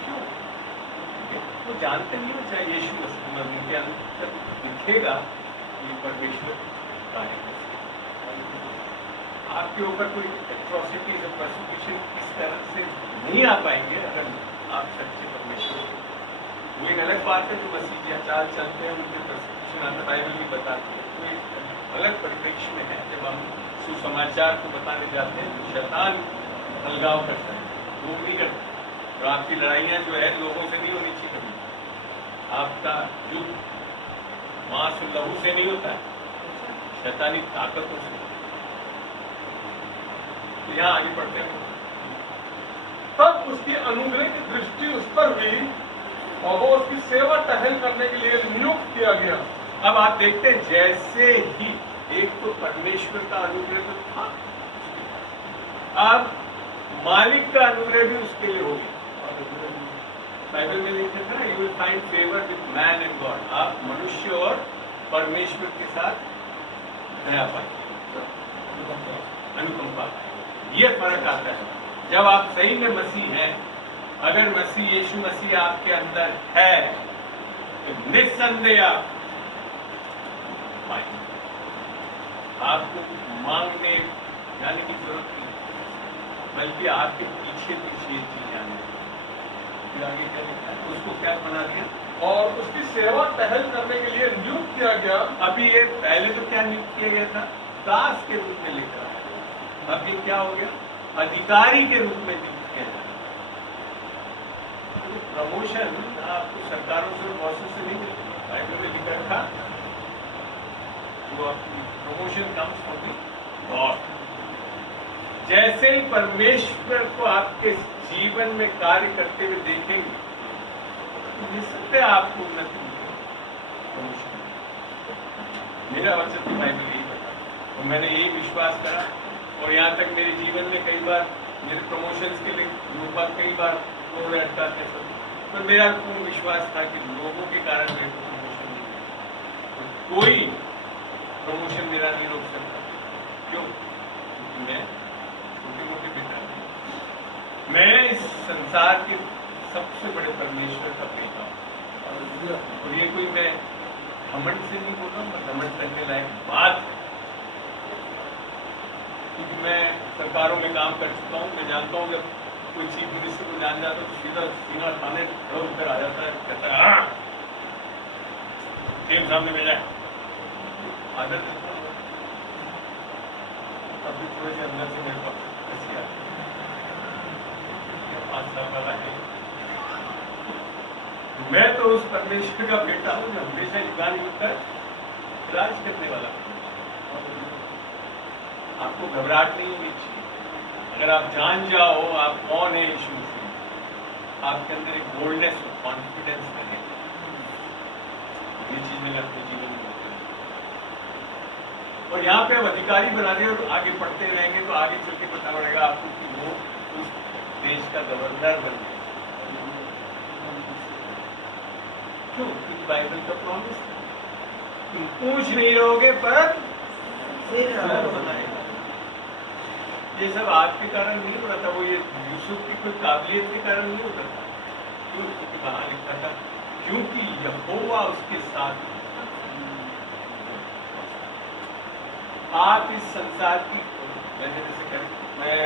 क्यों? वो जानते नहीं हो, चाहे यीशु मसीह उनके अंदर दिखेगा कि परमेश्वर कार्य कर सकता। आपके ऊपर कोई एट्रोसिटी या परसिक्यूशन इस तरह से नहीं आ पाएंगे अगर आप सच्चे परमेश्वर। वो एक अलग बात है जो मसीह की चाल चलते हैं, उनके परसिक्यूशन आता, बाइबल भी बताती है। तो एक अलग परिप्रेक्ष्य में है जब हम सुसमाचार को बताने जाते हैं तो शैतान अलगाव करता है, वो नहीं करता। तो आपकी लड़ाइयाँ जो है लोगों से नहीं होनी चाहिए कभी, आपका युद्ध मांस और लहू से नहीं होता है, शैतानी ताकतों से। तो यहाँ आगे बढ़ते हैं। तब उसकी अनुग्रह की दृष्टि उस पर हुई और वो उसकी सेवा टहल करने के लिए नियुक्त किया गया। अब आप देखते हैं, जैसे ही एक तो परमेश्वर का अनुग्रह तो था, अब मालिक का अनुग्रह भी उसके लिए हो गया। बाइबल में लिखा था, you will find favour with man and God. आप मनुष्य और परमेश्वर के साथ दया पाएंगे, अनुकंपा पाएंगे। ये फर्क आता है जब आप सही में मसीह हैं। अगर मसीह यीशु मसीह आपके अंदर है तो निस्संदेह आप पाएंगे। आपको मांगने जाने की जरूरत नहीं, बल्कि आपके पीछे पीछे ये चीज आने। फिर आगे क्या लिखा है, उसको क्या बना दिया और उसकी सेवा टहल करने के लिए नियुक्त किया गया। अभी ये पहले तो क्या नियुक्त किया गया था, दास के रूप में लिख रहा है। अब ये क्या हो गया, अधिकारी के रूप में नियुक्त किया जा रहा है। तो प्रमोशन आपको सरकारों से और बॉसों से नहीं मिलती। बाइबल में लिखा था promotion comes from the God. जैसे ही परमेश्वर को आपके जीवन में कार्य करते हुए देखेंगे तो निश्चित आपको उन्नति मिलेगी। मेरा वचन तो बाइबल यही बता, और मैंने यही विश्वास करा। और यहाँ तक मेरे जीवन में कई बार मेरे प्रमोशंस के लिए लोग कई बार रोड अटकाते सब, पर मेरा पूर्ण विश्वास था कि लोगों के कारण मेरे को प्रमोशन नहीं मिला। कोई प्रमोशन मेरा नहीं रोक सकता। क्यों? क्योंकि मैं छोटे मोटे बेटा हूँ। मैं इस संसार के सबसे बड़े परमेश्वर का बेटा हूँ। और ये कोई मैं घमंड से नहीं बोल रहा हूँ, घमंड करने लायक बात है। क्योंकि मैं सरकारों में काम कर चुका हूँ, मैं जानता हूँ जब कोई चीफ मिनिस्टर को जान जाता तो सीधा सीना थाने उतर आ जाता है, कहता है टीम सामने भेजा है। आदर देता हूँ, तब भी थोड़े से अंदर से मेरे पास ऐसी आती है 5 साल वाला है। मैं तो उस परमेश्वर का बेटा हूँ जो हमेशा युगान युग तक राज करने वाला। आपको घबराहट नहीं होनी चाहिए। अगर आप जान जाओ आप कौन है यीशु मसीह, आपके अंदर एक बोल्डनेस और कॉन्फिडेंस रहेगा। ये चीज मैंने अपने जीवन में देखी। और यहाँ पे अब अधिकारी बना दिया और आगे पढ़ते रहेंगे तो आगे चल के पता पड़ेगा आपको कि वो उस देश का गवर्नर बन गया। क्यों? क्योंकि बाइबल का प्रॉमिस तुम पूछ नहीं रहोगे पर फिर बनाएगा। ये सब आपके कारण नहीं हो रहा था, वो ये यूसुफ की कोई काबिलियत के कारण नहीं होता था। क्यों? क्योंकि वहां लिखा था क्योंकि यहोवा उसके साथ। आप इस संसार की मैंने जैसे करें, मैं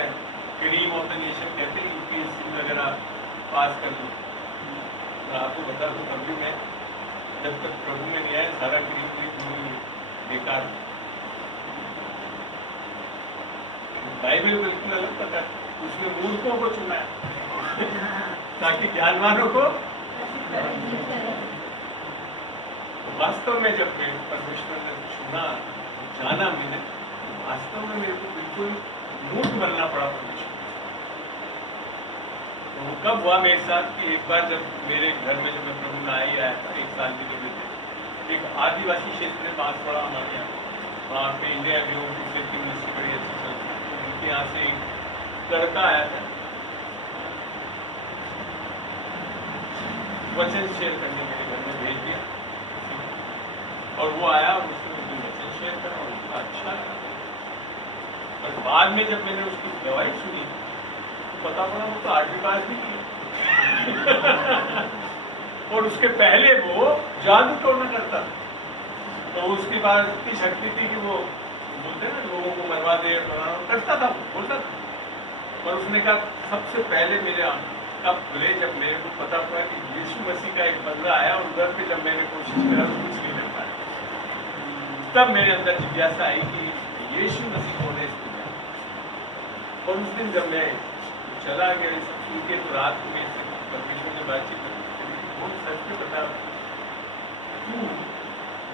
क्रीम ऑफ द नेशन कहते हैं यूपीएससी में अगर आप पास कर लो तो आपको बता दूं कभी मैं जब तक प्रभु में नहीं आया सारा क्रीम बेकार। बाइबल बिल्कुल अलग पता है, उसने मूर्खों को चुना है ताकि ज्ञानवानों को वास्तव में जब मैं परमेश्वर ने चुना, जाना मैंने, वास्तव में मेरे को बिल्कुल मूर्ख बनना पड़ा परमेश्वर। तो वो कब हुआ मेरे साथ कि एक बार जब मेरे घर में जब मैं प्रभु में आया था, 1 साल के लिए थे, एक आदिवासी क्षेत्र में पास पड़ा हमारे यहाँ, वहाँ पे इंडिया गेहूँ की खेती मिनिस्ट्री बड़ी अच्छी चलती है। तो उनके यहाँ से एक लड़का आया था वचन शेयर करने, मेरे घर में भेज दिया, और वो आया और उसने मुझे वचन शेयर करा और उसका अच्छा लगा। और बाद में जब मैंने उसकी गवाही सुनी तो पता पड़ा वो तो 8वीं पास भी किया और उसके पहले वो जादू टोना करता था। तो उसके बाद इतनी शक्ति थी कि वो बोलते हैं ना, लोगों को मरवा दे, करता था, बोलता था। और उसने कहा सबसे पहले मेरे अब बुरे जब मेरे को पता पड़ा कि यीशु मसीह का एक बंदा आया और उधर पे जब मैंने कोशिश करा तो कुछ नहीं लग पाया, तब मेरे अंदर जिज्ञासा आई कि यीशु मसीह कौन है इस दुनिया में। और उस दिन जब मैं चला गया सब सुन के, तो रात में परमेश्वर ने बातचीत करी, बहुत सच में बता तू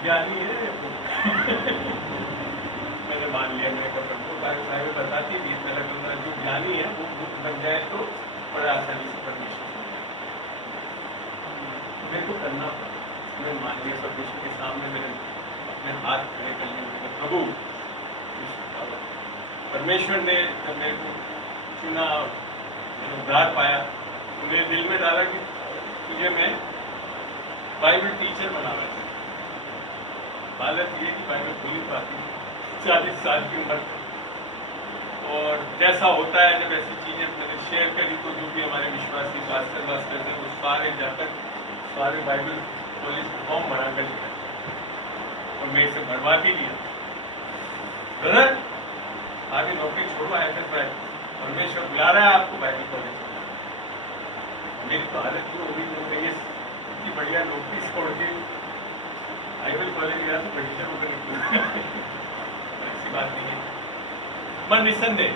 ज्ञानी है। मैंने मान लिया, मैंने कहा प्रभु बाइबल बताती भी इतना लगता है जो ज्ञानी है वो बुद्ध बन जाए तो बड़ा आसानी से परमेश्वर मेरे को करना पड़ा। मैं मान लिया परमेश्वर के सामने, मेरे अपने हाथ खड़े कर लिए, प्रभु परमेश्वर ने जब मेरे को चुना, मैंने उद्धार पाया, तो मेरे दिल में डाला कि तुझे मैं बाइबल टीचर बनाना चाहिए। हालत ये कि बाइबल भूल ही पाती, 40 साल की उम्र, और जैसा होता है जब ऐसी चीजें मैंने शेयर करी तो जो भी हमारे विश्वासी पास्टर वास्टर थे वो सारे जाकर सारे बाइबल कॉलेज फॉर्म भरा कर लिया और मेरे से भरवा भी लिया। ब्रदर आगे नौकरी छोड़ो, ऐसे परमेश्वर बुला रहा है आपको बाइबल कॉलेज। मेरी तो हालत क्यों होगी, जो ये इतनी बढ़िया नौकरी छोड़ के बाइबल कॉलेज गया तो बढ़िया होकर निकला। ऐसी बात नहीं है। पर निस्संदेह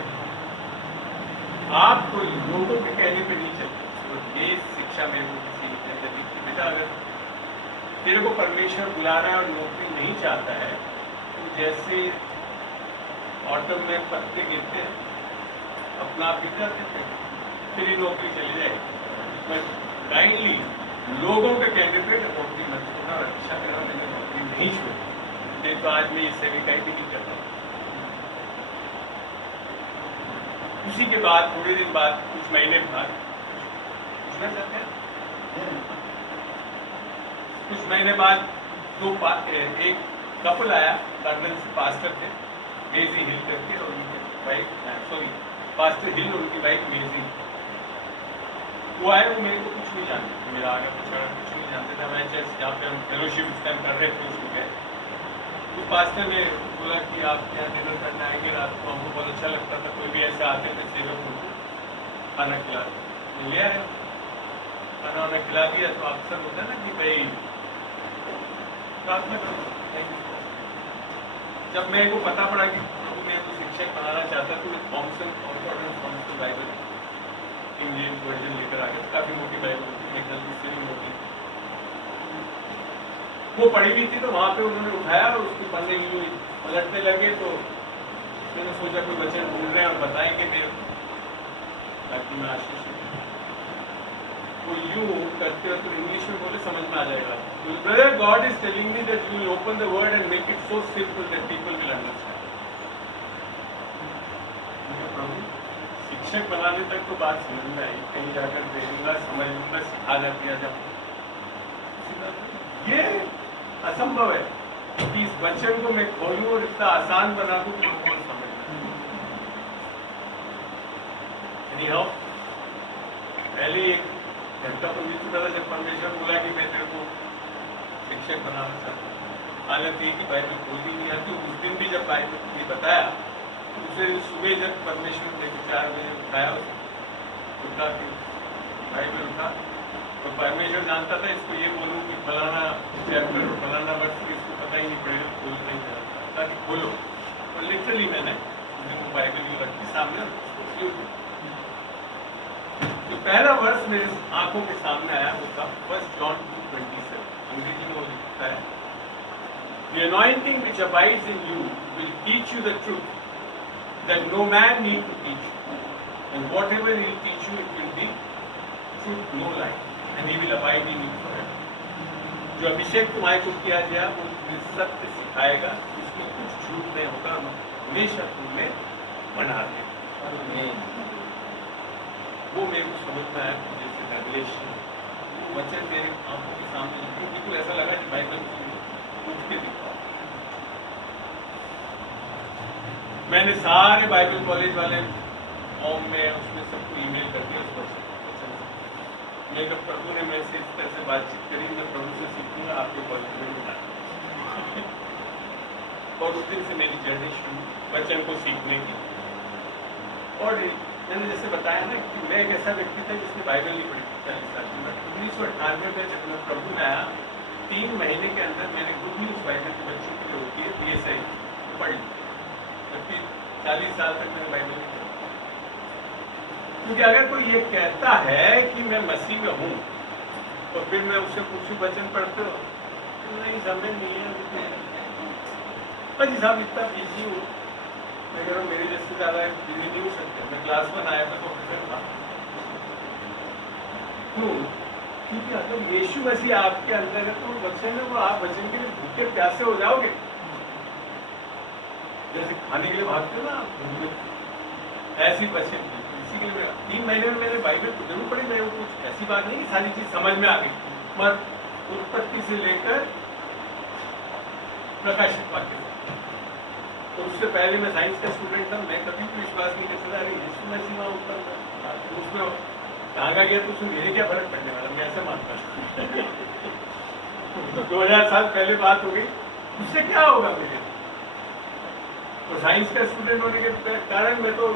आप तो लोगों के कहने पे नहीं चलते। तो ये शिक्षा मेरे को किसी ने दी कि बेटा अगर तेरे को परमेश्वर बुला रहा है और नौकरी नहीं चाहता है, तो जैसे ऑटो में पत्ते गिरते हैं अपना आप गिर जाते हैं, फिर ये नौकरी चली जाएगी। मैं काइंडली लोगों के कहने पे नौकरी मत छोड़ना और अच्छा करना, मैंने नौकरी नहीं छोड़ी। तो आज मैं इससे भी कहीं भी नहीं करता। उसी के बाद थोड़े दिन बाद, कुछ महीने बाद, पूछना चाहते हैं, कुछ महीने बाद एक कपल आया, लंदन से पास्टर थे, मेजी हिल करके, और उनकी वाइफ, सॉरी पास्टर हिल, उनकी वाइफ मेजी। वो आए, वो मेरे को कुछ नहीं जानते, मेरा आगे पिछड़ा कुछ नहीं जानते थे। मैं जैसे यहाँ पे हम फेलोशिप उस टाइम कर रहे थे, उसमें गए तो पास्टर ने बोला कि आप यहाँ डिनर करने आएंगे रात को, हमको बहुत अच्छा लगता था, कोई भी ऐसे आते थे सेवक उनको खाना खिला ले आए, खाना वाना खिला दिया। तो अक्सर होता है ना कि भाई प्रार्थना करो। जब मेरे को पता पड़ा कि मैं तो शिक्षक बनाना चाहता, तो थॉमसन बाइबल इंग्लिश वर्जन लेकर आ गया, काफी मोटी बाइबल होती है, जल्दी से भी मोटी, वो पढ़ी हुई थी। तो वहां पे उन्होंने उठाया और उसकी पढ़ने की पलटने लगे। तो मैंने सोचा कोई बच्चे ढूंढ रहे हैं और बताएंगे मेरे को, ताकि मैं आशीष वो यूं करते हो तो इंग्लिश में बोले समझ में आ जाएगा। Brother God is telling me that you will open the word and make it so simple that people will understand. प्रभु शिक्षक बनाने तक तो बात समझ में आई, कहीं जाकर देखूंगा, समझ लूंगा, सिखा जा दिया जब ये असंभव है कि इस वचन को मैं खोलूं और इतना आसान बना दूं कि लोगों को समझ में। पहले एक घंटा तो बीत चुका था जब परमेश्वर बोला कि मैं तेरे को शिक्षक बनाना चाहता हूँ। हालत ये कि बाइबल खोल ही नहीं आती। उस दिन भी जब बाइबल ये बताया, दूसरे दिन सुबह जब परमेश्वर ने 4 बजे उठाया, उठा के बाइबल उठा, तो परमेश्वर जानता था इसको ये बोलूँ कि फलाना चैप्टर और फलाना वर्ष, इसको पता ही नहीं पड़ेगा, खोल नहीं करता ताकि खोलो। और लिटरली मैंने बाइबल यूँ रखी सामने, उसको जो पहला वर्ष मेरे आंखों के सामने आया वो था 1 John 2:27, अंग्रेजी में वो लिखता है, The anointing which abides in you will teach you the truth that no man need to teach you, and whatever he will teach you it will be truth, no lie, and he will abide in you forever. जो अभिषेक तुम्हारे को किया गया वो सत्य सिखाएगा, इसमें कुछ झूठ नहीं होगा, हमेशा तुम्हें बना देगा। वो मेरे को समझ में आया, जैसे रेवलेशन वचन मेरे आंखों के सामने बिल्कुल ऐसा लगा कि बाइबल उठ के दिखा। मैंने सारे बाइबल कॉलेज वाले फॉर्म में उसमें सबको ईमेल कर दिया उस वचन से। मैं जब प्रभु ने मेरे से इस तरह से बातचीत करी, मैं प्रभु से सीखूंगा आपके कॉलेज में बताना। और उस दिन से मेरी जर्नी शुरू वचन को सीखने की। और मैंने जैसे बताया ना कि मैं एक ऐसा व्यक्ति था जिसने बाइबल नहीं पढ़ी 40 साल की। 1998 में जब मैं प्रभु में आया, 3 महीने के अंदर मैंने गुड न्यूज बाइबल के बच्चों की जो होती है PSI पढ़ ली, जबकि 40 साल तक मैंने बाइबल नहीं पढ़ी। क्योंकि अगर कोई ये कहता है कि मैं मसीह में हूँ तो फिर मैं उससे पूछूं वचन पढ़ते हो, नहीं समय नहीं है जी साहब, इतना बिजी हूँ। मैं कह रहा हूँ मेरे जैसे ज्यादा बिजी नहीं हो सकते। मैं क्लास 1 आया था तो प्रोफेसर था। क्यों? क्योंकि अगर यीशु मसीह आपके अंदर है तो वचन है, वो आप वचन के लिए भूखे प्यासे हो जाओगे। जैसे खाने के लिए भागते हो ना आप, ऐसी वचन की। इसी के लिए 3 महीने में मैंने बाइबल को जरूर पढ़ी। मैं कुछ ऐसी बात नहीं कि सारी चीज समझ में आ गई, पर उत्पत्ति से लेकर प्रकाशित वाक्य। तो उससे पहले मैं साइंस का स्टूडेंट था, मैं कभी भी विश्वास नहीं कर सकता अरे यीशु मसीह वहाँ ऊपर था, उसमें कहाँ गया तो उसमें मेरे क्या फर्क पड़ने वाला, मैं ऐसे मानता तो 2000 साल पहले बात हो गई, उससे क्या होगा मेरे। तो साइंस का स्टूडेंट होने के कारण मैं तो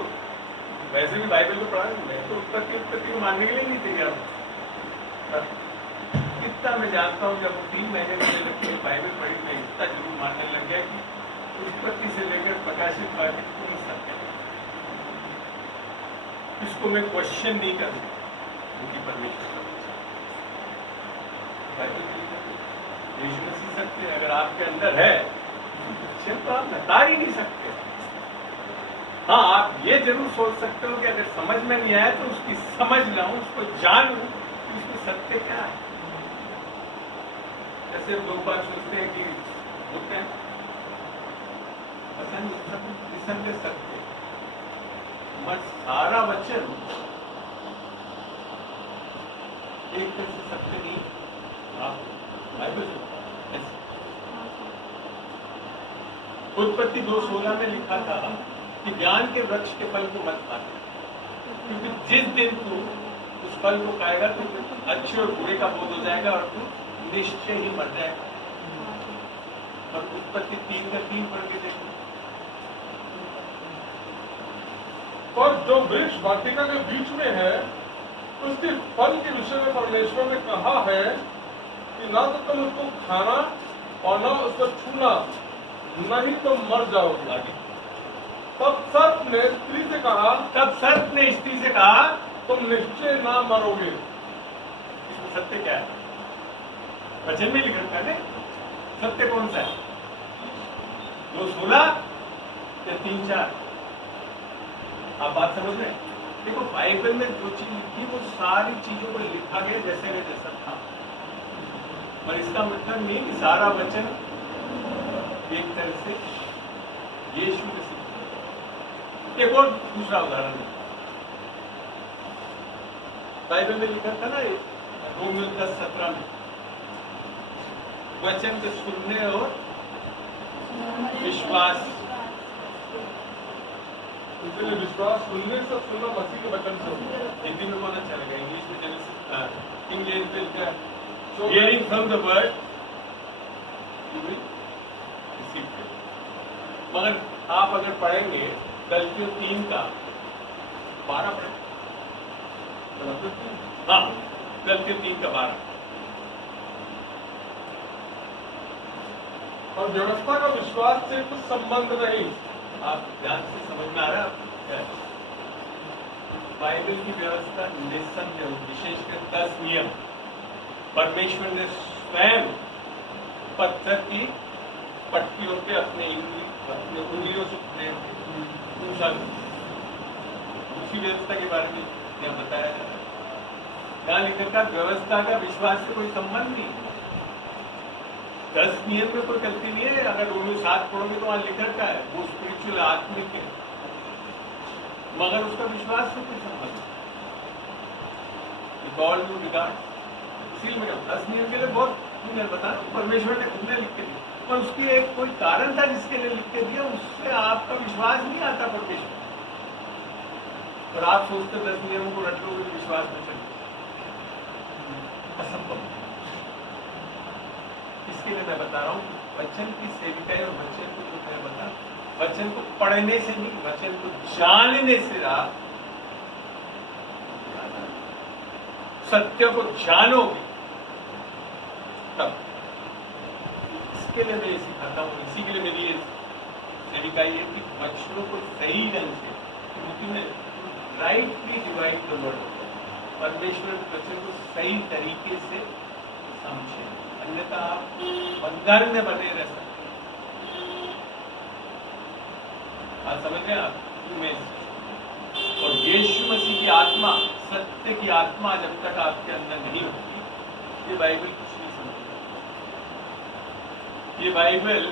वैसे भी बाइबल को पढ़ा नहीं, मैं तो उत्पत्ति को मानने के लिए नहीं तैयार। इतना मैं जानता हूँ, जब 3 महीने में बाइबल पढ़ी मैं इतना जरूर मानने लग गया कि उत्पत्ति से लेकर प्रकाशित वाक्य पूरी सत्य। इसको मैं क्वेश्चन नहीं कर क्योंकि परमेश्वर यीशु मसीह सत्य अगर आपके अंदर है तो आप नकार ही नहीं सकते। हाँ, आप ये जरूर सोच सकते हो कि अगर समझ में नहीं आया तो उसकी समझ लाऊं, उसको जानूं कि उसमें सत्य क्या है। जैसे लोग बात सोचते हैं कि होते हैं सत्य, मत सारा वचन एक तरह से सत्य नहीं। आप बाइबल उत्पत्ति 2:16 में लिखा था कि ज्ञान के वृक्ष के फल को मत खाना, क्योंकि जिस दिन तू उस फल को खाएगा तो अच्छे और बुरे का बोध हो जाएगा और तू निश्चय ही मर जाएगा। और उत्पत्ति 3:3 पढ़ के देखो। और जो वृक्ष वाटिका के बीच में है उसके फल के विषय में परमेश्वर ने कहा है कि ना तो तुम उसको खाना और ना उसको छूना, नहीं तो मर जाओगे। तब सर्प ने स्त्री से कहा तुम निश्चय ना मरोगे। इसमें सत्य क्या है? वचन में लिखा है सत्य कौन सा है? 2:16 या 3:4? आप बात समझ रहे हैं? देखो बाइबल में जो चीज लिखी वो सारी चीजों को लिखा गया जैसे ने जैसा था, पर इसका मतलब नहीं कि सारा वचन एक तरह से यीशु मसीह। एक और दूसरा उदाहरण बाइबल में लिखा था ना रोमियो 10:17 में, वचन के सुनने और विश्वास। इसलिए विश्वास सुनने से सुनना मसीह के वचन से होता है। हिंदी में बहुत अच्छा लगा, इंग्लिश में किंग जेम्स में लिखा है hearing from the word you will receive. मगर आप अगर पढ़ेंगे गलतियों 3:12 पढ़ें, हाँ गलतियों 3:12। और व्यवस्था का विश्वास से कुछ संबंध नहीं। आप ध्यान से समझ में आ रहा है? बाइबल की व्यवस्था निसंदेह, विशेषकर 10 नियम परमेश्वर ने स्वयं पत्थर की पट्टियों पे अपने उंगलियों से उसी व्यवस्था के बारे में क्या बताया जा रहा है। यहाँ लिखा था व्यवस्था का विश्वास से कोई संबंध नहीं। 10 नियम में कोई गलती नहीं है। अगर उन्हें 7 पढ़ोगे तो वहां लिखा का है वो स्पिरिचुअल आत्मिक है, मगर उसका विश्वास से कोई संबंध नहीं। इसीलिए मैं 10 नियम के लिए बहुत बता परमेश्वर ने खुद ने लिख के दिया, पर उसकी एक कोई कारण था जिसके लिए लिख के दिया, उससे आपका विश्वास नहीं आता परमेश्वर। और आप सोचते 10 नियमों को रट लोगे तो विश्वास न चले, असंभव। इसके लिए मैं बता रहा हूँ वचन की सेविकाएं और वचन को जो मैं बता, वचन को पढ़ने से नहीं, वचन को जानने से आप सत्य को जानोगे तब। इसके लिए मैं ये सिखाता हूँ, इसी के लिए मेरी ये सेविका ये कि वचनों को सही ढंग से, क्योंकि राइटली डिवाइड द वर्ड, परमेश्वर के वचन को सही तरीके से समझे, अन्यथा आप बंधन में बने रह सकते। आज समझ रहे आप? और यीशु मसीह की आत्मा, सत्य की आत्मा जब तक आपके अंदर नहीं होगी, ये बाइबल कुछ नहीं समझेगा। ये बाइबल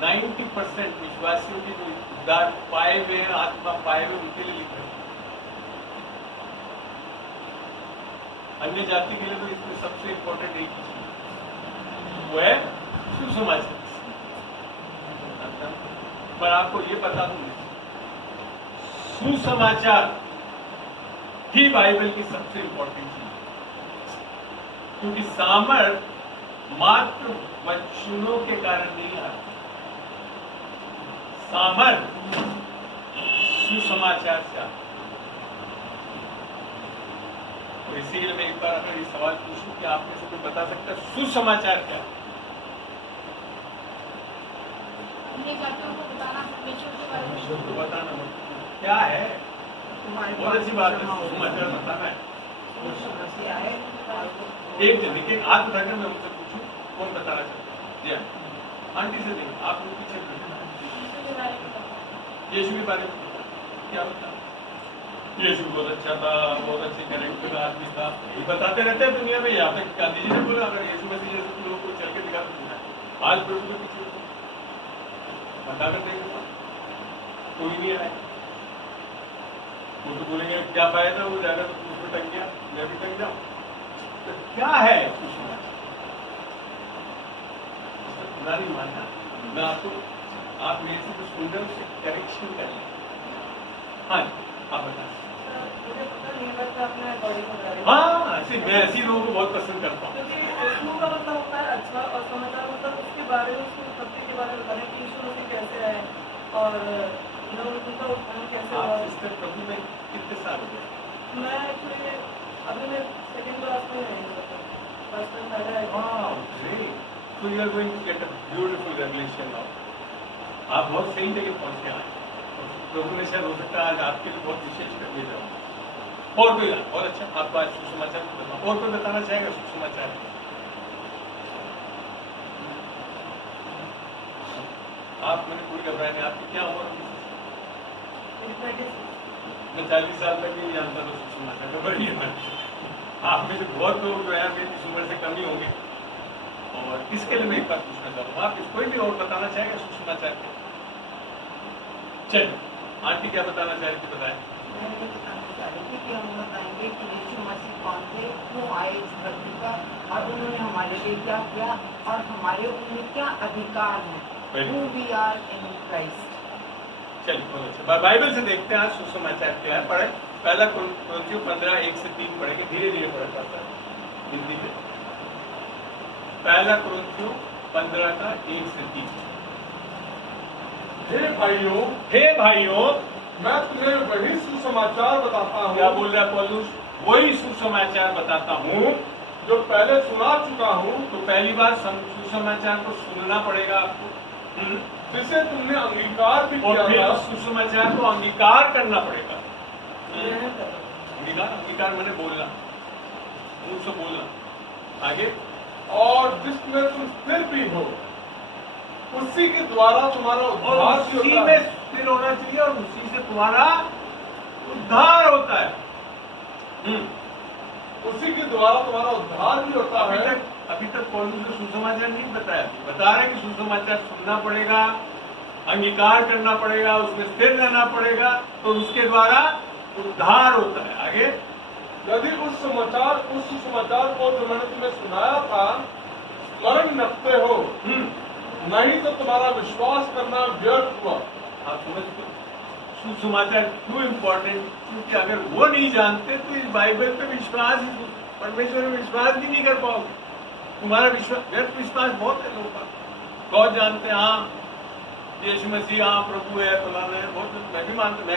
90% विश्वासियों की जो उद्धार पाए हुए हैं, आत्मा पाए हुए, उनके लिए लिखा है। अन्य जाति के लिए तो इसमें सबसे इंपॉर्टेंट एक ही चीज वो है सुसमाचार। पर आपको ये पता दूं, सुसमाचार ही बाइबल की सबसे इंपॉर्टेंट चीज है, क्योंकि सामर्थ मात्र वचनों के कारण नहीं आता, सामर्थ सुसमाचार से आता। और इसीलिए मैं एक बार अगर ये सवाल पूछूं कि आप में से कोई बता सकता है सुसमाचार क्या है? तो बताना क्या है? बहुत अच्छी बात है, सुसमाचार बताना है। एक जन एक हाथ उठाकर मैं उनसे पूछूं कौन बताना चाहता है? जी हाँ, आंटी से नहीं, आप लोग पीछे यीशु के बारे में क्या बता? यीशु बहुत अच्छा था, बहुत अच्छे कैरेक्टर का आदमी था, ये बताते रहते हैं दुनिया में। यहाँ तक गांधी जी ने बोला अगर यीशु मसीह जैसे लोगों को चल के दिखा तो आज प्रभु के पीछे बता कर देगा कोई नहीं आए। वो तो बोलेंगे क्या फायदा, वो जाकर तो उसमें टंग गया, मैं भी टंग जाऊं। तो क्या है खुदा नहीं मानना? मैं आपको, आप मेरे से कुछ सुंदर से करेक्शन कर लें। हाँ आप बता। हाँ मैं ऐसी लोगों को बहुत पसंद करता हूँ। मतलब होता है अच्छा, और समाचार मतलब उसके बारे में, उसकी उत्पत्ति के बारे में बताने कि यीशु मसीह कैसे है और उनका उत्थान कैसे हुआ। सिस्टर प्रभु में कितने साल हो गए? मैं एक्चुअली अभी मैं सेकंड क्लास में नहीं हूँ, फर्स्ट टाइम पहले आई। Wow great, so you are going to get a beautiful revelation now. आप बहुत सही जगह पहुंच के आए। प्रभु ने शायद हो सकता है आज आपके लिए बहुत विशेष कर भेजा। और कोई बहुत अच्छा, आप बात सुसमाचार बताओ। और कोई बताना चाहेगा सुसमाचार? आप मैंने पूरी घबराए नहीं। आपकी क्या उम्र होगी? मैं 40 साल तक नहीं जानता था सुसमाचार का। बढ़िया, आप में से बहुत लोग जो है मेरी इस उम्र से कम ही होंगे। और इसके लिए मैं एक बात पूछना चाहता हूँ, आप कोई भी और बताना चाहेगा सुसमाचार के? चलिए, आंटी क्या बताना चाह रही थी, बताएं। मैं ये बताना चाह रही थी कि हम बताएंगे कि यीशु मसीह कौन थे, क्यों आए इस धरती पर, और उन्होंने हमारे लिए क्या किया, और हमारे उनमें क्या अधिकार है। Who we are in Christ। चलिए बहुत अच्छा, बाइबल से देखते हैं आज सुसमाचार क्या है। पढ़े पहला कुरिन्थियों 15:1-3 पढ़ेंगे, धीरे धीरे पढ़े पड़ता है हिंदी में। पहला कुरिन्थियों 15:1-3। हे भाइयों, मैं तुम्हें वही सुसमाचार बताता हूँ। क्या बोल रहा है पौलुस? वही सुसमाचार बताता हूँ जो पहले सुना चुका हूँ। तो पहली बार सुसमाचार को सुनना पड़ेगा आपको। जिसे तुमने अंगीकार भी और किया फिर था, उस सुसमाचार को अंगीकार करना पड़ेगा। ग्रहण करना। अंगीकार मैंने बोलना, मुंह से बोलना। आगे, और जिसमें तुम स्थिर भी हो, उसी के द्वारा तुम्हारा और उद्धार भी उसी होता में है। स्थिर होना चाहिए और उसी से तुम्हारा उद्धार होता है। उसी के द्वारा तुम्हारा उद्धार भी होता है। अभी तक पौलुस ने सुसमाचार नहीं बताया, बता रहे कि सुसमाचार सुनना पड़ेगा, अंगीकार करना पड़ेगा, उसमें स्थिर रहना पड़ेगा, तो उसके द्वारा उद्धार होता है। आगे, यदि उस सुसमाचार को जो मैंने तुम्हें सुनाया था स्मरण रखते हो, नहीं तो तुम्हारा विश्वास करना व्यर्थ हुआ। आप समझते हो सुसमाचार क्यों इम्पोर्टेंट? क्योंकि अगर वो नहीं जानते तो इस बाइबल पे विश्वास, परमेश्वर में विश्वास भी नहीं कर पाओगे। तुम्हारा विश्वास, व्यर्थ विश्वास बहुत है लोगों का। बहुत जानते हैं हाँ यीशु मसीह हाँ प्रभु है, फलाना है, बहुत मैं भी मानता, मैं